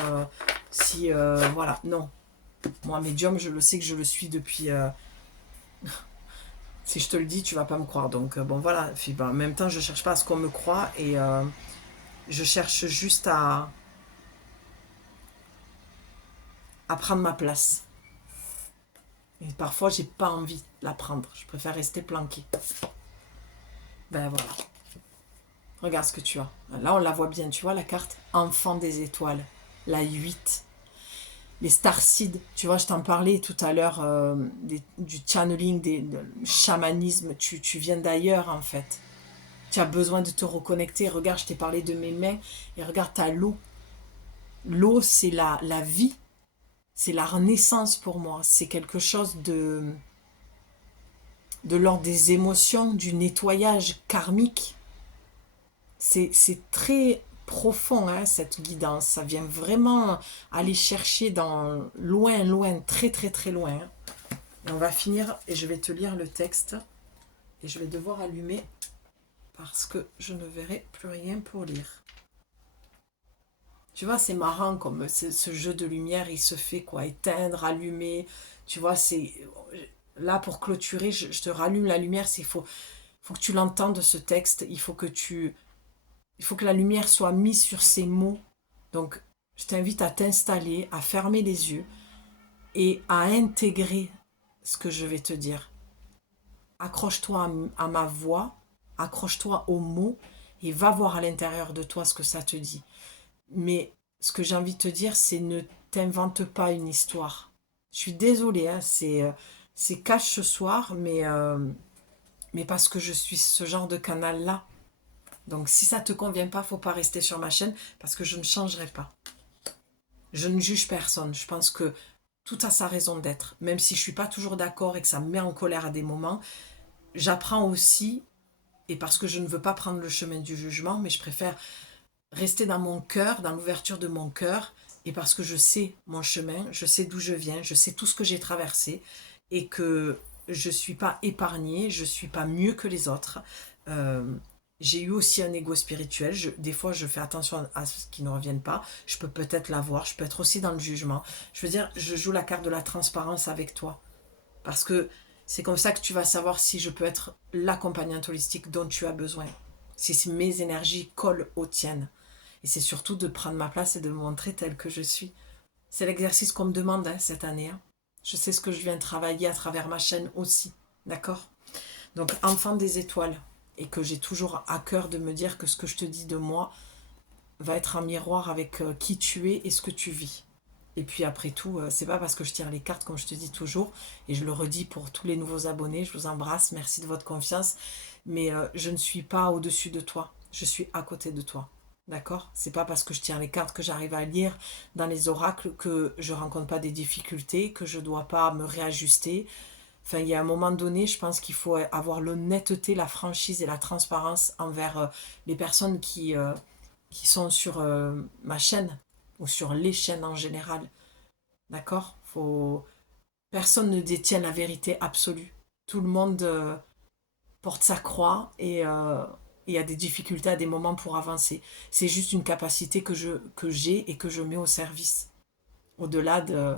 si, voilà, non. Moi, médium, je le sais que je le suis depuis... si je te le dis, tu vas pas me croire. Donc, bon, voilà. Puis, ben, en même temps, je cherche pas à ce qu'on me croie. Et je cherche juste à prendre ma place. Et parfois, j'ai pas envie de la prendre. Je préfère rester planquée. Ben, voilà. Regarde ce que tu as. Là, on la voit bien. Tu vois la carte? Enfant des étoiles. La 8. Les starseeds, tu vois, je t'en parlais tout à l'heure du channeling, du chamanisme, tu viens d'ailleurs en fait. Tu as besoin de te reconnecter. Regarde, je t'ai parlé de mes mains et regarde, tu as l'eau. L'eau, c'est la vie, c'est la renaissance pour moi. C'est quelque chose de l'ordre des émotions, du nettoyage karmique. C'est très profond, hein, cette guidance. Ça vient vraiment aller chercher dans loin, loin, très, très, très loin. Hein. Et on va finir, et je vais te lire le texte. Et je vais devoir allumer parce que je ne verrai plus rien pour lire. Tu vois, c'est marrant comme ce jeu de lumière, il se fait quoi, éteindre, allumer. Tu vois, c'est là pour clôturer, je te rallume la lumière. Faut que tu l'entendes ce texte. Il faut que la lumière soit mise sur ces mots. Donc, je t'invite à t'installer, à fermer les yeux et à intégrer ce que je vais te dire. Accroche-toi à ma voix, accroche-toi aux mots et va voir à l'intérieur de toi ce que ça te dit. Mais ce que j'ai envie de te dire, c'est ne t'invente pas une histoire. Je suis désolée, hein, c'est cash ce soir, mais parce que je suis ce genre de canal-là. Donc si ça ne te convient pas, faut pas rester sur ma chaîne parce que je ne changerai pas. Je ne juge personne. Je pense que tout a sa raison d'être. Même si je ne suis pas toujours d'accord et que ça me met en colère à des moments, j'apprends aussi, et parce que je ne veux pas prendre le chemin du jugement, mais je préfère rester dans mon cœur, dans l'ouverture de mon cœur, et parce que je sais mon chemin, je sais d'où je viens, je sais tout ce que j'ai traversé, et que je ne suis pas épargnée, je ne suis pas mieux que les autres. J'ai eu aussi un ego spirituel. Des fois, je fais attention à ce qui ne revienne pas. Je peux peut-être l'avoir. Je peux être aussi dans le jugement. Je veux dire, je joue la carte de la transparence avec toi. Parce que c'est comme ça que tu vas savoir si je peux être l'accompagnante holistique dont tu as besoin. Si mes énergies collent aux tiennes. Et c'est surtout de prendre ma place et de me montrer telle que je suis. C'est l'exercice qu'on me demande hein, cette année. Hein. Je sais ce que je viens travailler à travers ma chaîne aussi. D'accord ? Donc, enfant des étoiles. Et que j'ai toujours à cœur de me dire que ce que je te dis de moi va être un miroir avec qui tu es et ce que tu vis. Et puis après tout, c'est pas parce que je tire les cartes comme je te dis toujours, et je le redis pour tous les nouveaux abonnés, je vous embrasse, merci de votre confiance, mais je ne suis pas au-dessus de toi, je suis à côté de toi. D'accord ? C'est pas parce que je tire les cartes que j'arrive à lire dans les oracles que je rencontre pas des difficultés, que je dois pas me réajuster. Enfin, il y a un moment donné, je pense qu'il faut avoir l'honnêteté, la franchise et la transparence envers les personnes qui sont sur ma chaîne ou sur les chaînes en général. D'accord ? Personne ne détient la vérité absolue. Tout le monde porte sa croix et a des difficultés à des moments pour avancer. C'est juste une capacité que j'ai et que je mets au service. Au-delà de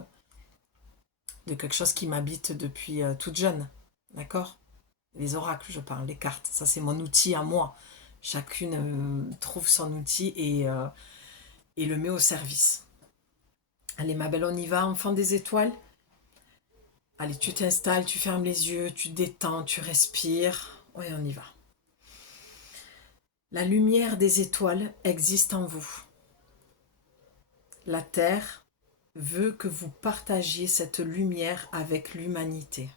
quelque chose qui m'habite depuis toute jeune. D'accord ? Les oracles, je parle, les cartes. Ça, c'est mon outil à moi. Chacune trouve son outil et le met au service. Allez, ma belle, on y va, enfant des étoiles. Allez, tu t'installes, tu fermes les yeux, tu détends, tu respires. Oui, on y va. La lumière des étoiles existe en vous. La Terre veut que vous partagiez cette lumière avec l'humanité.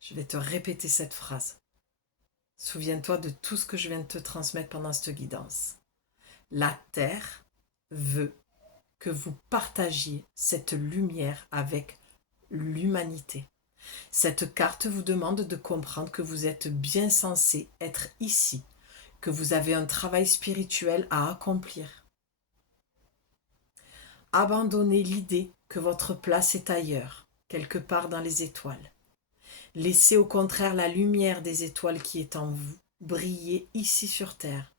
Je vais te répéter cette phrase. Souviens-toi de tout ce que je viens de te transmettre pendant cette guidance. La Terre veut que vous partagiez cette lumière avec l'humanité. Cette carte vous demande de comprendre que vous êtes bien censé être ici, que vous avez un travail spirituel à accomplir. Abandonnez l'idée que votre place est ailleurs, quelque part dans les étoiles. Laissez au contraire la lumière des étoiles qui est en vous briller ici sur Terre,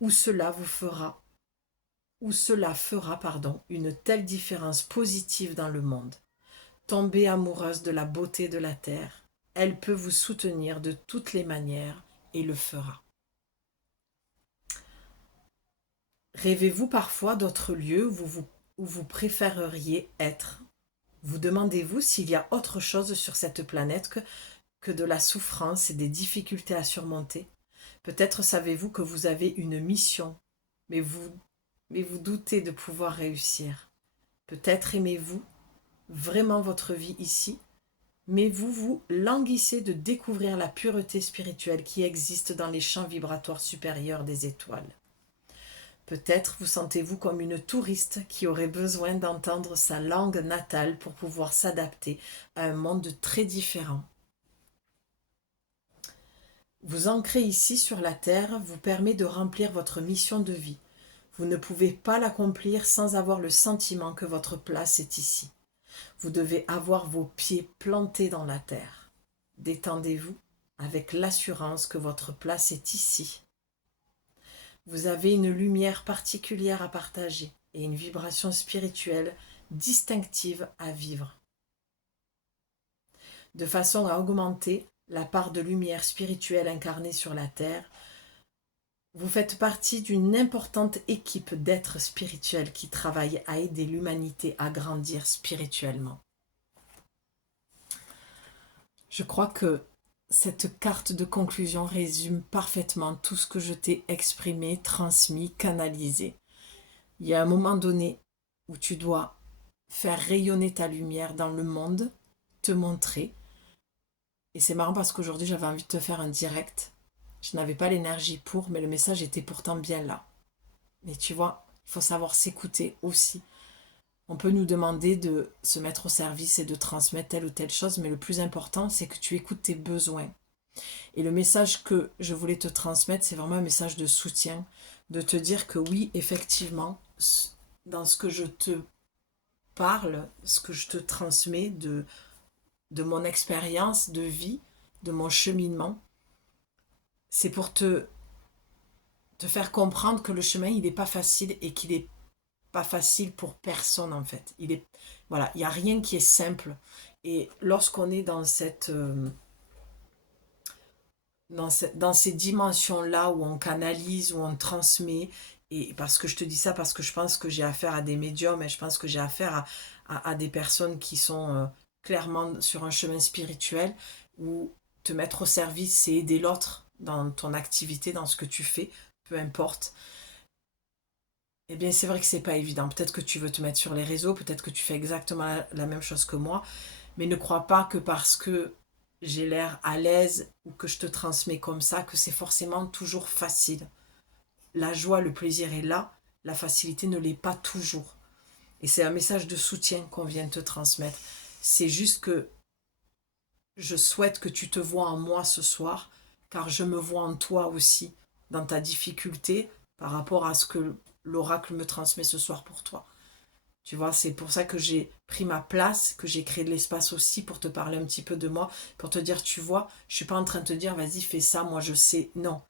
où cela fera une telle différence positive dans le monde. Tombez amoureuse de la beauté de la Terre, elle peut vous soutenir de toutes les manières et le fera. Rêvez-vous parfois d'autres lieux où vous préféreriez être ? Vous demandez-vous s'il y a autre chose sur cette planète que de la souffrance et des difficultés à surmonter ? Peut-être savez-vous que vous avez une mission, mais vous doutez de pouvoir réussir. Peut-être aimez-vous vraiment votre vie ici, mais vous languissez de découvrir la pureté spirituelle qui existe dans les champs vibratoires supérieurs des étoiles. Peut-être vous sentez-vous comme une touriste qui aurait besoin d'entendre sa langue natale pour pouvoir s'adapter à un monde très différent. Vous ancrer ici sur la Terre vous permet de remplir votre mission de vie. Vous ne pouvez pas l'accomplir sans avoir le sentiment que votre place est ici. Vous devez avoir vos pieds plantés dans la terre. Détendez-vous avec l'assurance que votre place est ici. Vous avez une lumière particulière à partager et une vibration spirituelle distinctive à vivre. De façon à augmenter la part de lumière spirituelle incarnée sur la terre, vous faites partie d'une importante équipe d'êtres spirituels qui travaillent à aider l'humanité à grandir spirituellement. Je crois que cette carte de conclusion résume parfaitement tout ce que je t'ai exprimé, transmis, canalisé. Il y a un moment donné où tu dois faire rayonner ta lumière dans le monde, te montrer. Et c'est marrant parce qu'aujourd'hui j'avais envie de te faire un direct. Je n'avais pas l'énergie pour, mais le message était pourtant bien là. Mais tu vois, il faut savoir s'écouter aussi. On peut nous demander de se mettre au service et de transmettre telle ou telle chose, mais le plus important, c'est que tu écoutes tes besoins. Et le message que je voulais te transmettre, c'est vraiment un message de soutien, de te dire que oui, effectivement, dans ce que je te parle, ce que je te transmets de mon expérience de vie, de mon cheminement, c'est pour te faire comprendre que le chemin, il n'est pas facile et qu'il n'est pas facile pour personne en fait. Voilà, il n'y a rien qui est simple. Et lorsqu'on est dans dans ces dimensions-là où on canalise, où on transmet, et parce que je te dis ça, parce que je pense que j'ai affaire à des médiums et je pense que j'ai affaire à des personnes qui sont clairement sur un chemin spirituel, où te mettre au service, c'est aider l'autre dans ton activité, dans ce que tu fais, peu importe. Eh bien, c'est vrai que c'est pas évident. Peut-être que tu veux te mettre sur les réseaux, peut-être que tu fais exactement la même chose que moi, mais ne crois pas que parce que j'ai l'air à l'aise ou que je te transmets comme ça, que c'est forcément toujours facile. La joie, le plaisir est là, la facilité ne l'est pas toujours. Et c'est un message de soutien qu'on vient de te transmettre. C'est juste que je souhaite que tu te vois en moi ce soir, car je me vois en toi aussi, dans ta difficulté par rapport à ce que l'oracle me transmet ce soir pour toi. Tu vois, c'est pour ça que j'ai pris ma place, que j'ai créé de l'espace aussi pour te parler un petit peu de moi, pour te dire, tu vois, je suis pas en train de te dire, vas-y, fais ça, moi je sais. Non.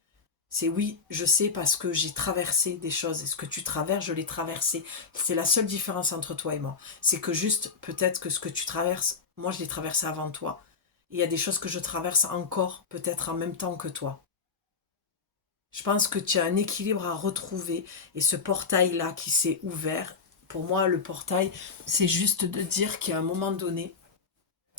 C'est oui, je sais parce que j'ai traversé des choses. Et ce que tu traverses, je l'ai traversé. C'est la seule différence entre toi et moi. C'est que juste, peut-être que ce que tu traverses, moi je l'ai traversé avant toi. Et il y a des choses que je traverse encore, peut-être en même temps que toi. Je pense que tu as un équilibre à retrouver. Et ce portail-là qui s'est ouvert, pour moi, le portail, c'est juste de dire qu'à un moment donné,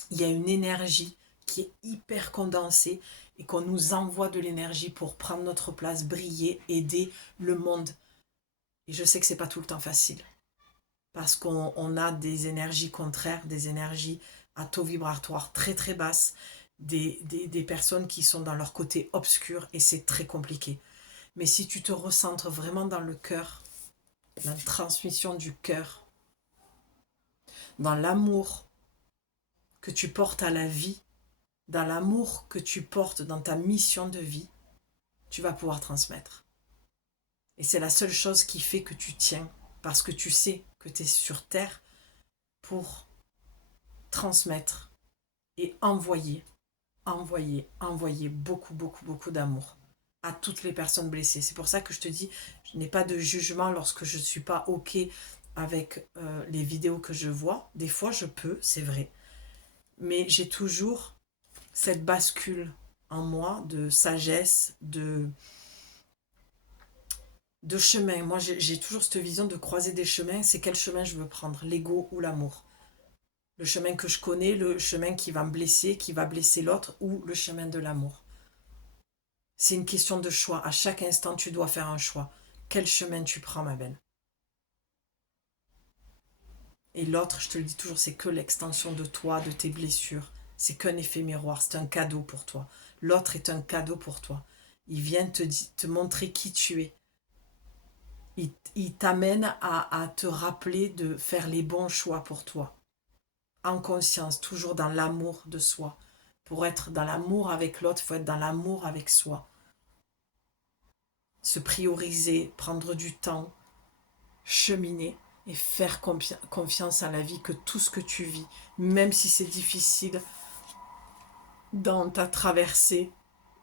il y a une énergie qui est hyper condensée et qu'on nous envoie de l'énergie pour prendre notre place, briller, aider le monde. Et je sais que c'est pas tout le temps facile parce qu'on a des énergies contraires, des énergies à taux vibratoire très très basses, des personnes qui sont dans leur côté obscur et c'est très compliqué. Mais si tu te recentres vraiment dans le cœur, la transmission du cœur, dans l'amour que tu portes à la vie, dans l'amour que tu portes dans ta mission de vie, tu vas pouvoir transmettre. Et c'est la seule chose qui fait que tu tiens, parce que tu sais que tu es sur Terre pour transmettre et envoyer beaucoup, beaucoup, beaucoup d'amour à toutes les personnes blessées. C'est pour ça que je te dis, je n'ai pas de jugement lorsque je ne suis pas OK avec les vidéos que je vois. Des fois, je peux, c'est vrai. Mais j'ai toujours cette bascule en moi de sagesse, de chemin. Moi, j'ai toujours cette vision de croiser des chemins. C'est quel chemin je veux prendre, l'ego ou l'amour? Le chemin que je connais, le chemin qui va me blesser, qui va blesser l'autre, ou le chemin de l'amour? C'est une question de choix. À chaque instant, tu dois faire un choix. Quel chemin tu prends, ma belle? Et l'autre, je te le dis toujours, c'est que l'extension de toi, de tes blessures. C'est qu'un effet miroir, c'est un cadeau pour toi. L'autre est un cadeau pour toi. Il vient te montrer qui tu es. Il t'amène à te rappeler de faire les bons choix pour toi. En conscience, toujours dans l'amour de soi. Pour être dans l'amour avec l'autre, il faut être dans l'amour avec soi. Se prioriser, prendre du temps, cheminer et faire confiance à la vie, que tout ce que tu vis, même si c'est difficile dans ta traversée,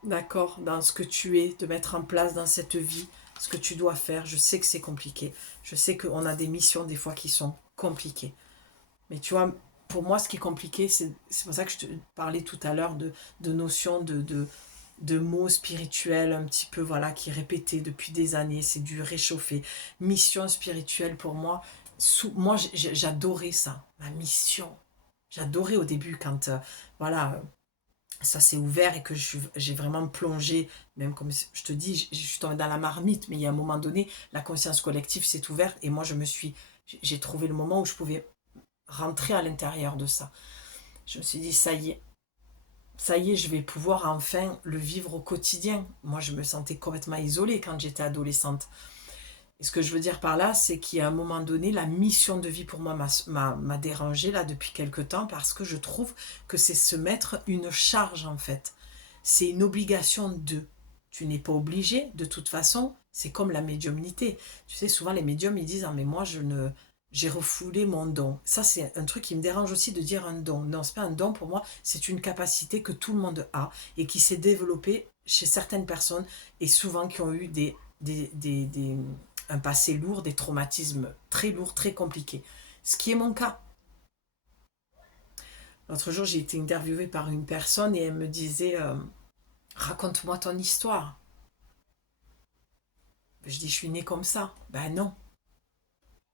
d'accord, dans ce que tu es, de mettre en place dans cette vie, ce que tu dois faire. Je sais que c'est compliqué. Je sais qu'on a des missions des fois qui sont compliquées. Mais tu vois, pour moi, ce qui est compliqué, c'est pour ça que je te parlais tout à l'heure de notions de mots spirituels un petit peu, voilà, qui est répété depuis des années. C'est du réchauffé. Mission spirituelle, pour moi, moi, j'adorais ça, la mission. J'adorais au début quand, voilà, ça s'est ouvert et que j'ai vraiment plongé, même comme je te dis, je suis tombée dans la marmite, mais il y a un moment donné, la conscience collective s'est ouverte et moi, j'ai trouvé le moment où je pouvais rentrer à l'intérieur de ça. Je me suis dit, ça y est, je vais pouvoir enfin le vivre au quotidien. Moi, je me sentais complètement isolée quand j'étais adolescente. Et ce que je veux dire par là, c'est qu'à un moment donné, la mission de vie pour moi m'a dérangée là depuis quelque temps parce que je trouve que c'est se mettre une charge en fait. C'est une obligation de. Tu n'es pas obligé, de toute façon, c'est comme la médiumnité. Tu sais, souvent les médiums, ils disent, ah mais moi, j'ai refoulé mon don. Ça, c'est un truc qui me dérange aussi de dire un don. Non, c'est pas un don pour moi, c'est une capacité que tout le monde a et qui s'est développée chez certaines personnes et souvent qui ont eu un passé lourd, des traumatismes très lourds, très compliqués. Ce qui est mon cas. L'autre jour, j'ai été interviewée par une personne et elle me disait raconte-moi ton histoire. Je dis je suis née comme ça. Ben non.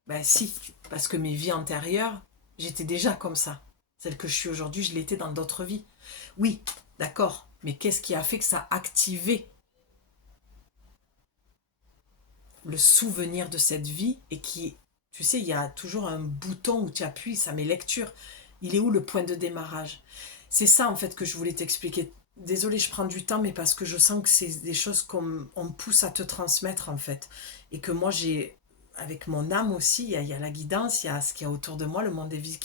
Ben si, parce que mes vies antérieures, j'étais déjà comme ça. Celle que je suis aujourd'hui, je l'étais dans d'autres vies. Oui, d'accord, mais qu'est-ce qui a fait que ça a activé le souvenir de cette vie et qui, tu sais, il y a toujours un bouton où tu appuies, ça met lecture. Il est où le point de démarrage? C'est ça en fait que je voulais t'expliquer. Désolée, je prends du temps, mais parce que je sens que c'est des choses qu'on me pousse à te transmettre en fait. Et que moi avec mon âme aussi, il y a la guidance, il y a ce qu'il y a autour de moi, le monde des vies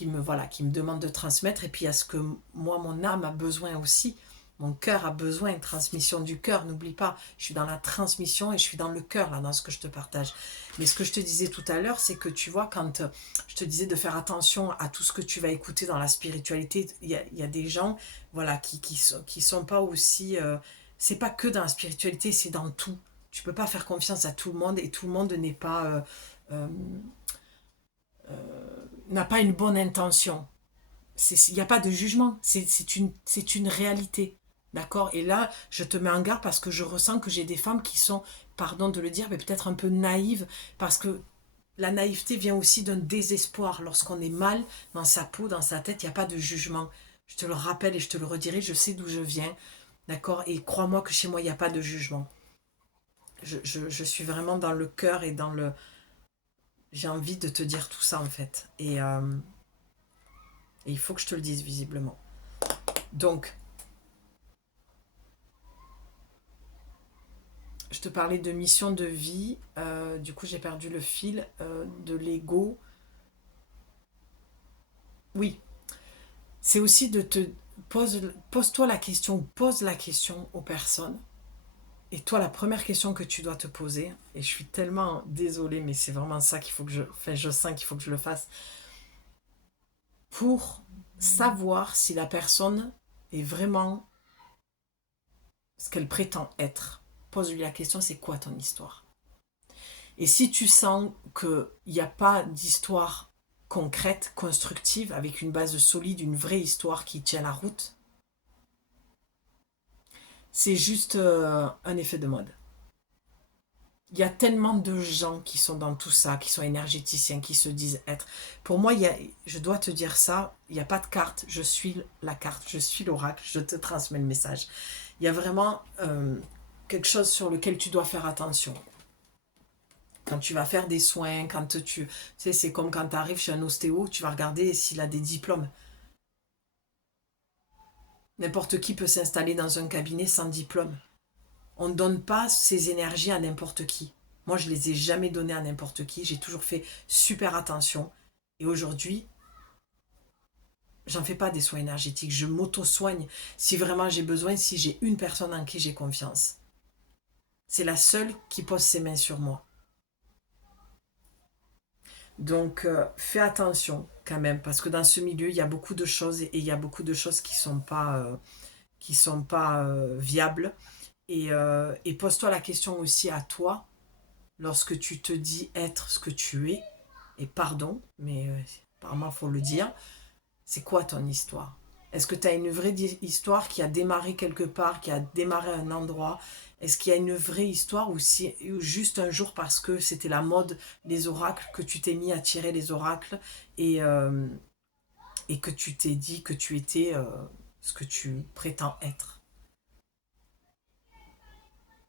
voilà, qui me demande de transmettre. Et puis il y a ce que moi, mon âme a besoin aussi. Mon cœur a besoin, de transmission du cœur, n'oublie pas, je suis dans la transmission et je suis dans le cœur, là, dans ce que je te partage. Mais ce que je te disais tout à l'heure, c'est que tu vois, quand je te disais de faire attention à tout ce que tu vas écouter dans la spiritualité, il y a des gens, voilà, qui sont pas aussi... c'est pas que dans la spiritualité, c'est dans tout. Tu peux pas faire confiance à tout le monde et tout le monde n'est pas... euh, n'a pas une bonne intention. Il n'y a pas de jugement, c'est une réalité. D'accord. Et là, je te mets en garde parce que je ressens que j'ai des femmes qui sont, pardon de le dire, mais peut-être un peu naïves, parce que la naïveté vient aussi d'un désespoir. Lorsqu'on est mal dans sa peau, dans sa tête, il n'y a pas de jugement. Je te le rappelle et je te le redirai, je sais d'où je viens. D'accord. Et crois-moi que chez moi, il n'y a pas de jugement. Je suis vraiment dans le cœur et dans le... J'ai envie de te dire tout ça, en fait. Et il faut que je te le dise, visiblement. Donc, je te parlais de mission de vie. Du coup, j'ai perdu le fil de l'ego. Oui, c'est aussi de te... Pose-toi la question, pose la question aux personnes. Et toi, la première question que tu dois te poser, et je suis tellement désolée, mais c'est vraiment ça qu'il faut que je sens qu'il faut que je le fasse, pour savoir si la personne est vraiment ce qu'elle prétend être. Pose-lui la question, c'est quoi ton histoire? Et si tu sens qu'il n'y a pas d'histoire concrète, constructive, avec une base solide, une vraie histoire qui tient la route, c'est juste un effet de mode. Il y a tellement de gens qui sont dans tout ça, qui sont énergéticiens, qui se disent être. Pour moi, je dois te dire ça, il n'y a pas de carte, je suis la carte, je suis l'oracle, je te transmets le message. Il y a vraiment quelque chose sur lequel tu dois faire attention. Quand tu vas faire des soins, quand tu sais, c'est comme quand tu arrives chez un ostéo, tu vas regarder s'il a des diplômes. N'importe qui peut s'installer dans un cabinet sans diplôme. On ne donne pas ces énergies à n'importe qui. Moi, je ne les ai jamais données à n'importe qui. J'ai toujours fait super attention. Et aujourd'hui, j'en fais pas des soins énergétiques. Je m'auto-soigne si vraiment j'ai besoin, si j'ai une personne en qui j'ai confiance. C'est la seule qui pose ses mains sur moi. Donc, fais attention quand même, parce que dans ce milieu, il y a beaucoup de choses et il y a beaucoup de choses qui sont pas viables. Et pose-toi la question aussi à toi, lorsque tu te dis être ce que tu es, et pardon, mais apparemment, il faut le dire, c'est quoi ton histoire? Est-ce que tu as une vraie histoire qui a démarré quelque part, qui a démarré à un endroit? Est-ce qu'il y a une vraie histoire ou juste un jour parce que c'était la mode, les oracles, que tu t'es mis à tirer les oracles et, euh, et que tu t'es dit que tu étais ce que tu prétends être?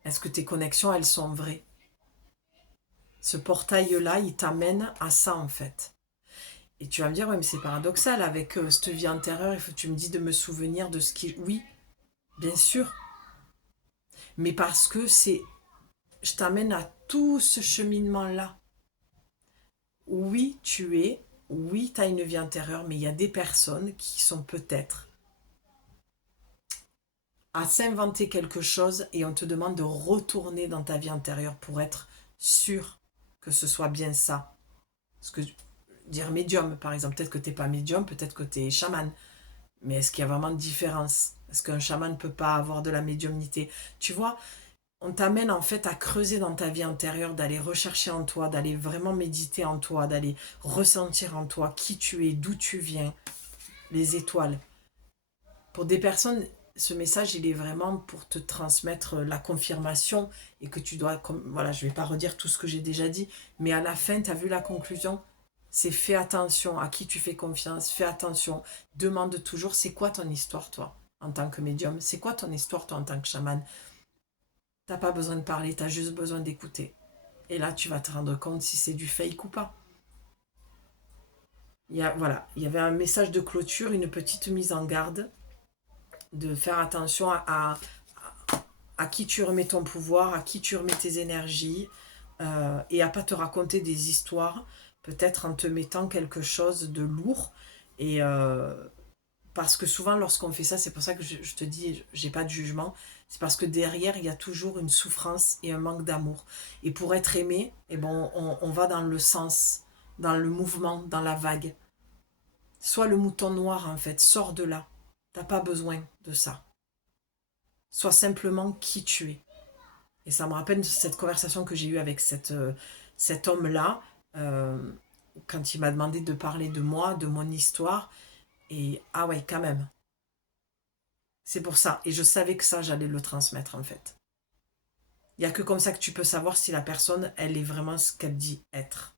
Est-ce que tes connexions, elles sont vraies? Ce portail-là, il t'amène à ça en fait. Et tu vas me dire, ouais, mais c'est paradoxal, avec cette vie antérieure, il faut que tu me dis de me souvenir de ce qui... Oui, bien sûr, mais parce que c'est... Je t'amène à tout ce cheminement-là. Oui, tu es, oui, tu as une vie antérieure, mais il y a des personnes qui sont peut-être à s'inventer quelque chose et on te demande de retourner dans ta vie antérieure pour être sûr que ce soit bien ça. Parce que dire médium, par exemple, peut-être que tu n'es pas médium, peut-être que tu es chaman. Mais est-ce qu'il y a vraiment de différence? Est-ce qu'un chaman ne peut pas avoir de la médiumnité? Tu vois, on t'amène en fait à creuser dans ta vie antérieure, d'aller rechercher en toi, d'aller vraiment méditer en toi, d'aller ressentir en toi qui tu es, d'où tu viens, les étoiles. Pour des personnes, ce message, il est vraiment pour te transmettre la confirmation et que tu dois, comme, voilà, je ne vais pas redire tout ce que j'ai déjà dit, mais à la fin, tu as vu la conclusion? C'est fais attention à qui tu fais confiance, fais attention, demande toujours, c'est quoi ton histoire, toi, en tant que médium? C'est quoi ton histoire, toi, en tant que chaman? T'as pas besoin de parler, t'as juste besoin d'écouter. Et là, tu vas te rendre compte si c'est du fake ou pas. Voilà, il y avait un message de clôture, une petite mise en garde, de faire attention à qui tu remets ton pouvoir, à qui tu remets tes énergies, et à pas te raconter des histoires, peut-être en te mettant quelque chose de lourd. Et parce que souvent, lorsqu'on fait ça, c'est pour ça que je te dis, j'ai pas de jugement, c'est parce que derrière, il y a toujours une souffrance et un manque d'amour. Et pour être aimé, eh ben, on va dans le sens, dans le mouvement, dans la vague. Sois le mouton noir, en fait, sors de là. T'as pas besoin de ça. Sois simplement qui tu es. Et ça me rappelle cette conversation que j'ai eue avec cet homme-là, euh, quand il m'a demandé de parler de moi, de mon histoire. Et ah ouais, quand même. C'est pour ça. Et je savais que ça, j'allais le transmettre, en fait. Il n'y a que comme ça que tu peux savoir si la personne, elle est vraiment ce qu'elle dit être.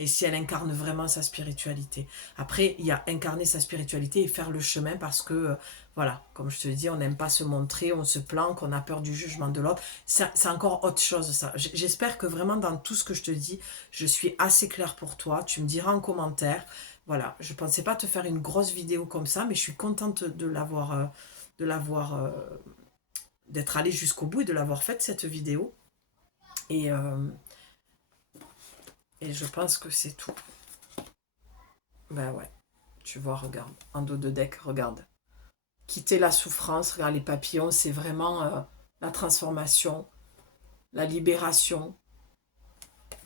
Et si elle incarne vraiment sa spiritualité. Après, il y a incarner sa spiritualité et faire le chemin parce que, voilà, comme je te dis, on n'aime pas se montrer, on se planque, on a peur du jugement de l'autre. C'est encore autre chose, ça. J'espère que vraiment, dans tout ce que je te dis, je suis assez claire pour toi. Tu me diras en commentaire. Voilà, je ne pensais pas te faire une grosse vidéo comme ça, mais je suis contente d'être allée jusqu'au bout et de l'avoir faite, cette vidéo. Et, euh, et je pense que c'est tout. Ben ouais. Tu vois, regarde, en dos de deck, regarde. Quitter la souffrance, regarde les papillons, c'est vraiment la transformation, la libération.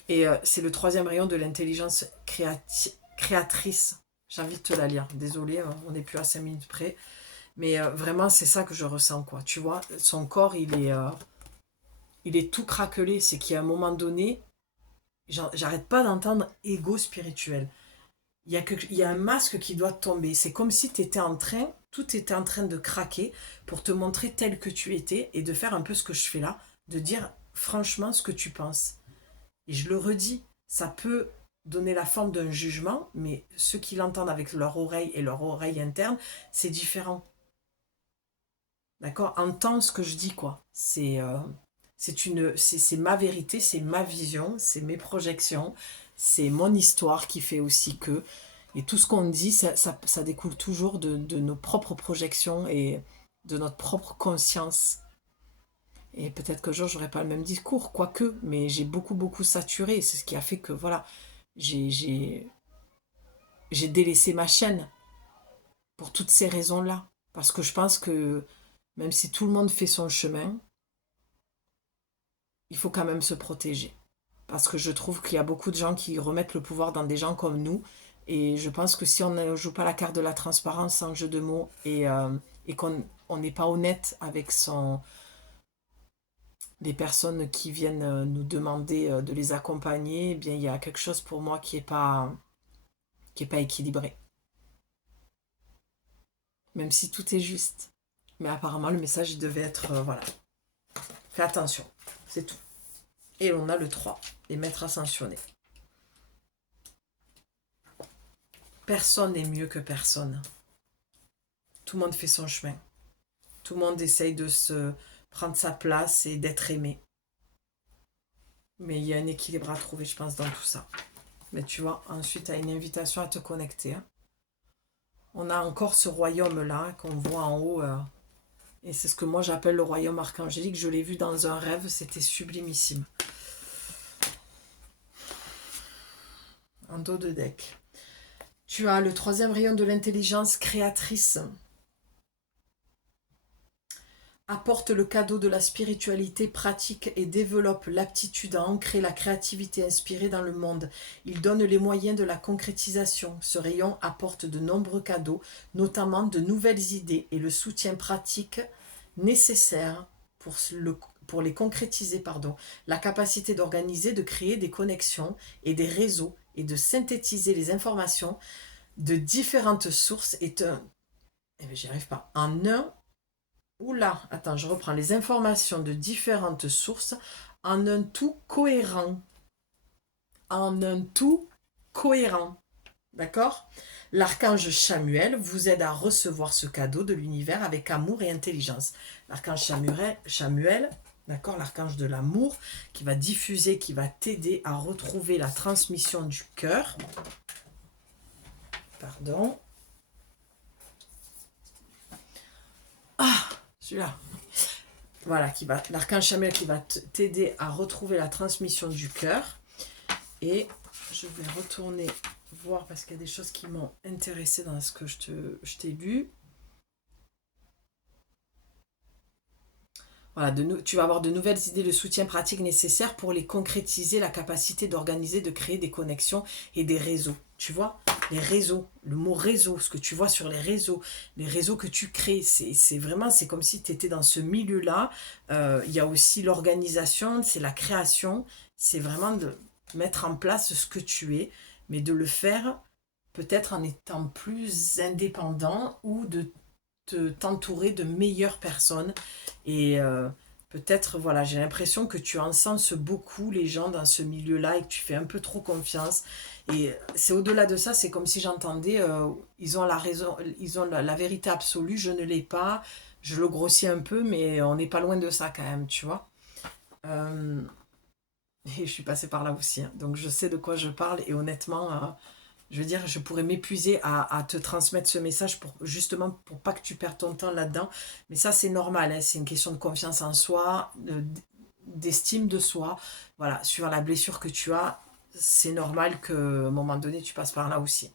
Et c'est le troisième rayon de l'intelligence créatrice. J'invite te la lire. Désolée, on n'est plus à 5 minutes près. Mais vraiment, c'est ça que je ressens, quoi. Tu vois, son corps, il est tout craquelé. C'est qu'à un moment donné, j'arrête pas d'entendre ego spirituel. Il y a un masque qui doit tomber. C'est comme si tout était en train de craquer pour te montrer tel que tu étais et de faire un peu ce que je fais là, de dire franchement ce que tu penses. Et je le redis, ça peut donner la forme d'un jugement, mais ceux qui l'entendent avec leur oreille et leur oreille interne, c'est différent. D'accord? Entends ce que je dis, quoi. C'est ma vérité, c'est ma vision, c'est mes projections, c'est mon histoire qui fait aussi que. Et tout ce qu'on dit, ça découle toujours de nos propres projections et de notre propre conscience. Et peut-être que jour, j'aurai pas le même discours, quoique, mais j'ai beaucoup, beaucoup saturé. C'est ce qui a fait que, voilà, j'ai, j'ai, j'ai délaissé ma chaîne pour toutes ces raisons-là. Parce que je pense que même si tout le monde fait son chemin, il faut quand même se protéger. parce que je trouve qu'il y a beaucoup de gens qui remettent le pouvoir dans des gens comme nous. Et je pense que si on ne joue pas la carte de la transparence sans jeu de mots et qu'on n'est pas honnête avec les personnes qui viennent nous demander de les accompagner, eh bien il y a quelque chose pour moi qui est pas équilibré. Même si tout est juste. Mais apparemment le message il devait être voilà. Fais attention, c'est tout. Et on a le 3, les maîtres ascensionnés. Personne n'est mieux que personne. Tout le monde fait son chemin. Tout le monde essaye de se prendre sa place et d'être aimé. Mais il y a un équilibre à trouver, je pense, dans tout ça. Mais tu vois, ensuite, tu as une invitation à te connecter. Hein. On a encore ce royaume-là qu'on voit en haut. Et c'est ce que moi j'appelle le royaume archangélique. Je l'ai vu dans un rêve, c'était sublimissime. En dos de deck. Tu as le 3e rayon de l'intelligence créatrice. Apporte le cadeau de la spiritualité pratique et développe l'aptitude à ancrer la créativité inspirée dans le monde. Il donne les moyens de la concrétisation. Ce rayon apporte de nombreux cadeaux, notamment de nouvelles idées et le soutien pratique nécessaire pour les concrétiser. La capacité d'organiser, de créer des connexions et des réseaux et de synthétiser les informations de différentes sources est un... j'y arrive pas. En un... Oula, attends, je reprends les informations de différentes sources en un tout cohérent. En un tout cohérent. D'accord? L'archange Chamuel vous aide à recevoir ce cadeau de l'univers avec amour et intelligence. L'archange Chamuel, d'accord, l'archange de l'amour, qui va diffuser, qui va t'aider à retrouver la transmission du cœur. Pardon. Ah, celui-là. Voilà, l'archange Chamuel qui va t'aider à retrouver la transmission du cœur. Et je vais retourner voir parce qu'il y a des choses qui m'ont intéressé dans ce que je t'ai lu. Voilà, tu vas avoir de nouvelles idées de soutien pratique nécessaires pour les concrétiser, la capacité d'organiser, de créer des connexions et des réseaux. Tu vois, les réseaux, le mot réseau, ce que tu vois sur les réseaux que tu crées, c'est vraiment, c'est comme si tu étais dans ce milieu-là. Il y a aussi l'organisation, c'est la création, c'est vraiment de mettre en place ce que tu es, mais de le faire peut-être en étant plus indépendant ou de t'entourer de meilleures personnes et peut-être voilà, j'ai l'impression que tu encenses beaucoup les gens dans ce milieu-là et que tu fais un peu trop confiance et c'est au-delà de ça, c'est comme si j'entendais ils ont la raison, ils ont la vérité absolue, je ne l'ai pas, je le grossis un peu mais on n'est pas loin de ça quand même, tu vois. Et je suis passée par là aussi, hein. Donc je sais de quoi je parle et honnêtement je veux dire, je pourrais m'épuiser à te transmettre ce message justement pour pas que tu perdes ton temps là-dedans. Mais ça, c'est normal, hein, c'est une question de confiance en soi, d'estime de soi. Voilà, suivant la blessure que tu as, c'est normal qu'à un moment donné, tu passes par là aussi.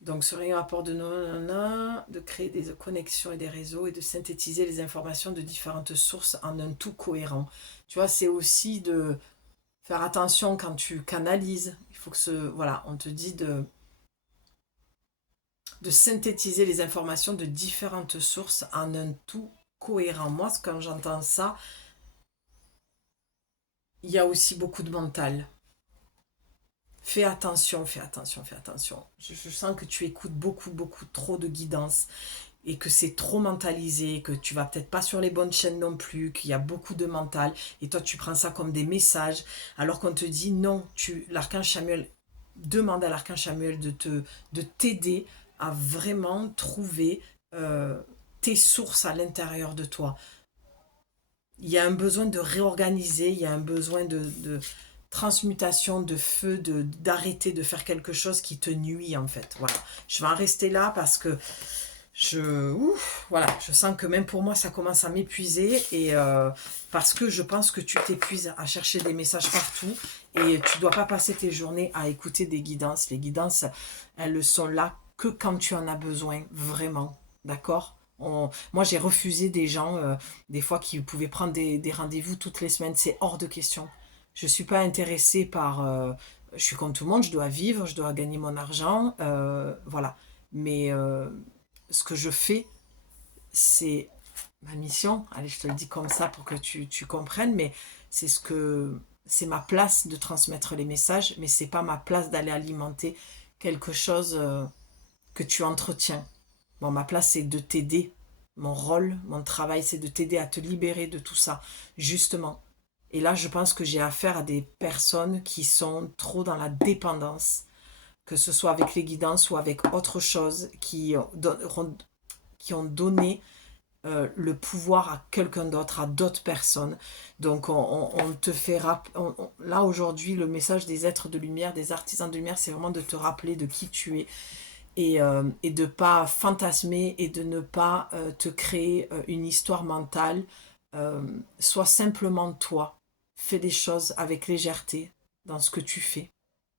Donc, ce rayon apporte de créer des connexions et des réseaux et de synthétiser les informations de différentes sources en un tout cohérent. Tu vois, c'est aussi de faire attention quand tu canalises. Il faut que voilà, on te dit de synthétiser les informations de différentes sources en un tout cohérent. Moi, quand j'entends ça, il y a aussi beaucoup de mental. Fais attention, fais attention, fais attention. Je sens que tu écoutes beaucoup, beaucoup trop de guidance et que c'est trop mentalisé, que tu vas peut-être pas sur les bonnes chaînes non plus, qu'il y a beaucoup de mental et toi tu prends ça comme des messages alors qu'on te dit non, l'archange Chamuel demande à l'archange Chamuel de t'aider à vraiment trouver tes sources à l'intérieur de toi. Il y a un besoin de réorganiser, il y a un besoin de transmutation, de feu, d'arrêter de faire quelque chose qui te nuit en fait. Voilà. Je vais en rester là parce que voilà, je sens que même pour moi ça commence à m'épuiser et parce que je pense que tu t'épuises à chercher des messages partout et tu dois pas passer tes journées à écouter des guidances. Les guidances, elles sont là que quand tu en as besoin, vraiment, d'accord? Moi j'ai refusé des gens des fois qui pouvaient prendre des rendez-vous toutes les semaines, c'est hors de question. Je ne suis pas intéressée par... je suis comme tout le monde, je dois vivre, je dois gagner mon argent, voilà. Mais ce que je fais, c'est ma mission. Allez, je te le dis comme ça pour que tu comprennes, mais c'est ce que... C'est ma place de transmettre les messages, mais c'est pas ma place d'aller alimenter quelque chose que tu entretiens. Bon, ma place, c'est de t'aider. Mon rôle, mon travail, c'est de t'aider à te libérer de tout ça, justement. Et là, je pense que j'ai affaire à des personnes qui sont trop dans la dépendance, que ce soit avec les guidances ou avec autre chose, qui ont donné le pouvoir à quelqu'un d'autre, à d'autres personnes. Donc, on te fait là, aujourd'hui, le message des êtres de lumière, des artisans de lumière, c'est vraiment de te rappeler de qui tu es et de ne pas fantasmer et de ne pas te créer une histoire mentale. Sois simplement toi. Fais des choses avec légèreté dans ce que tu fais,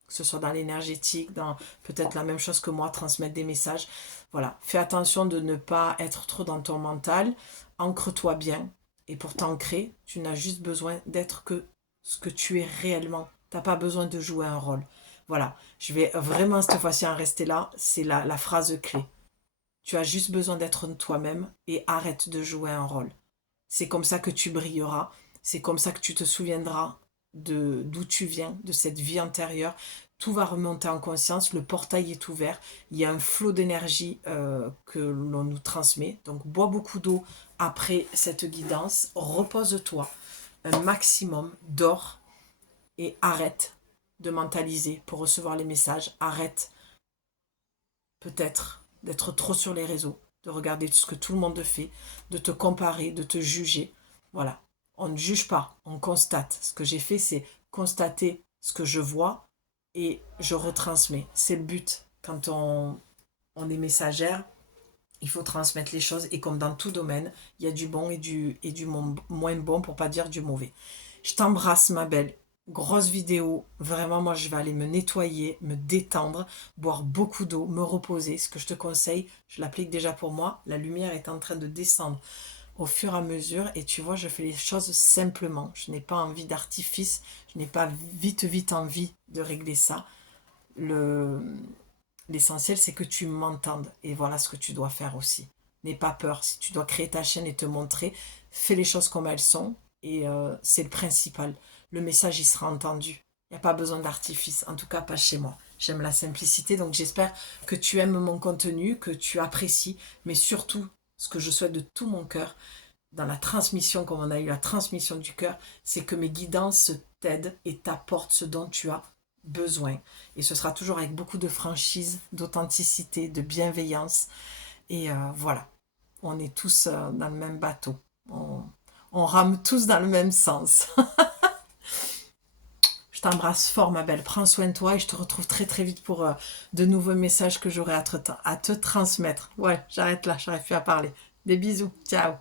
que ce soit dans l'énergétique, dans peut-être la même chose que moi, transmettre des messages. Voilà, fais attention de ne pas être trop dans ton mental, ancre-toi bien. Et pour t'ancrer, tu n'as juste besoin d'être que ce que tu es réellement. Tu n'as pas besoin de jouer un rôle. Voilà, je vais vraiment cette fois-ci en rester là, c'est la phrase clé. Tu as juste besoin d'être toi-même et arrête de jouer un rôle. C'est comme ça que tu brilleras, c'est comme ça que tu te souviendras de d'où tu viens, de cette vie antérieure. Tout va remonter en conscience, le portail est ouvert, il y a un flot d'énergie que l'on nous transmet. Donc bois beaucoup d'eau après cette guidance, repose-toi un maximum, dors et arrête de mentaliser pour recevoir les messages. Arrête peut-être d'être trop sur les réseaux, de regarder tout ce que tout le monde fait, de te comparer, de te juger. Voilà, on ne juge pas, on constate. Ce que j'ai fait, c'est constater ce que je vois et je retransmets. C'est le but. Quand on est messagère, il faut transmettre les choses et comme dans tout domaine, il y a du bon et du moins bon pour pas dire du mauvais. Je t'embrasse ma belle. Grosse vidéo, vraiment moi je vais aller me nettoyer, me détendre, boire beaucoup d'eau, me reposer. Ce que je te conseille, je l'applique déjà pour moi, la lumière est en train de descendre au fur et à mesure et tu vois je fais les choses simplement. Je n'ai pas envie d'artifice, je n'ai pas vite envie de régler ça. L'essentiel c'est que tu m'entendes et voilà ce que tu dois faire aussi. N'aie pas peur, si tu dois créer ta chaîne et te montrer, fais les choses comme elles sont et c'est le principal. Le message, il sera entendu. Il n'y a pas besoin d'artifice, en tout cas pas chez moi. J'aime la simplicité, donc j'espère que tu aimes mon contenu, que tu apprécies, mais surtout, ce que je souhaite de tout mon cœur, dans la transmission, comme on a eu la transmission du cœur, c'est que mes guidances t'aident et t'apportent ce dont tu as besoin. Et ce sera toujours avec beaucoup de franchise, d'authenticité, de bienveillance. Et voilà, on est tous dans le même bateau. On rame tous dans le même sens. Je t'embrasse fort, ma belle. Prends soin de toi et je te retrouve très vite pour de nouveaux messages que j'aurai à te transmettre. Ouais, j'arrête là, j'arrive plus à parler. Des bisous. Ciao.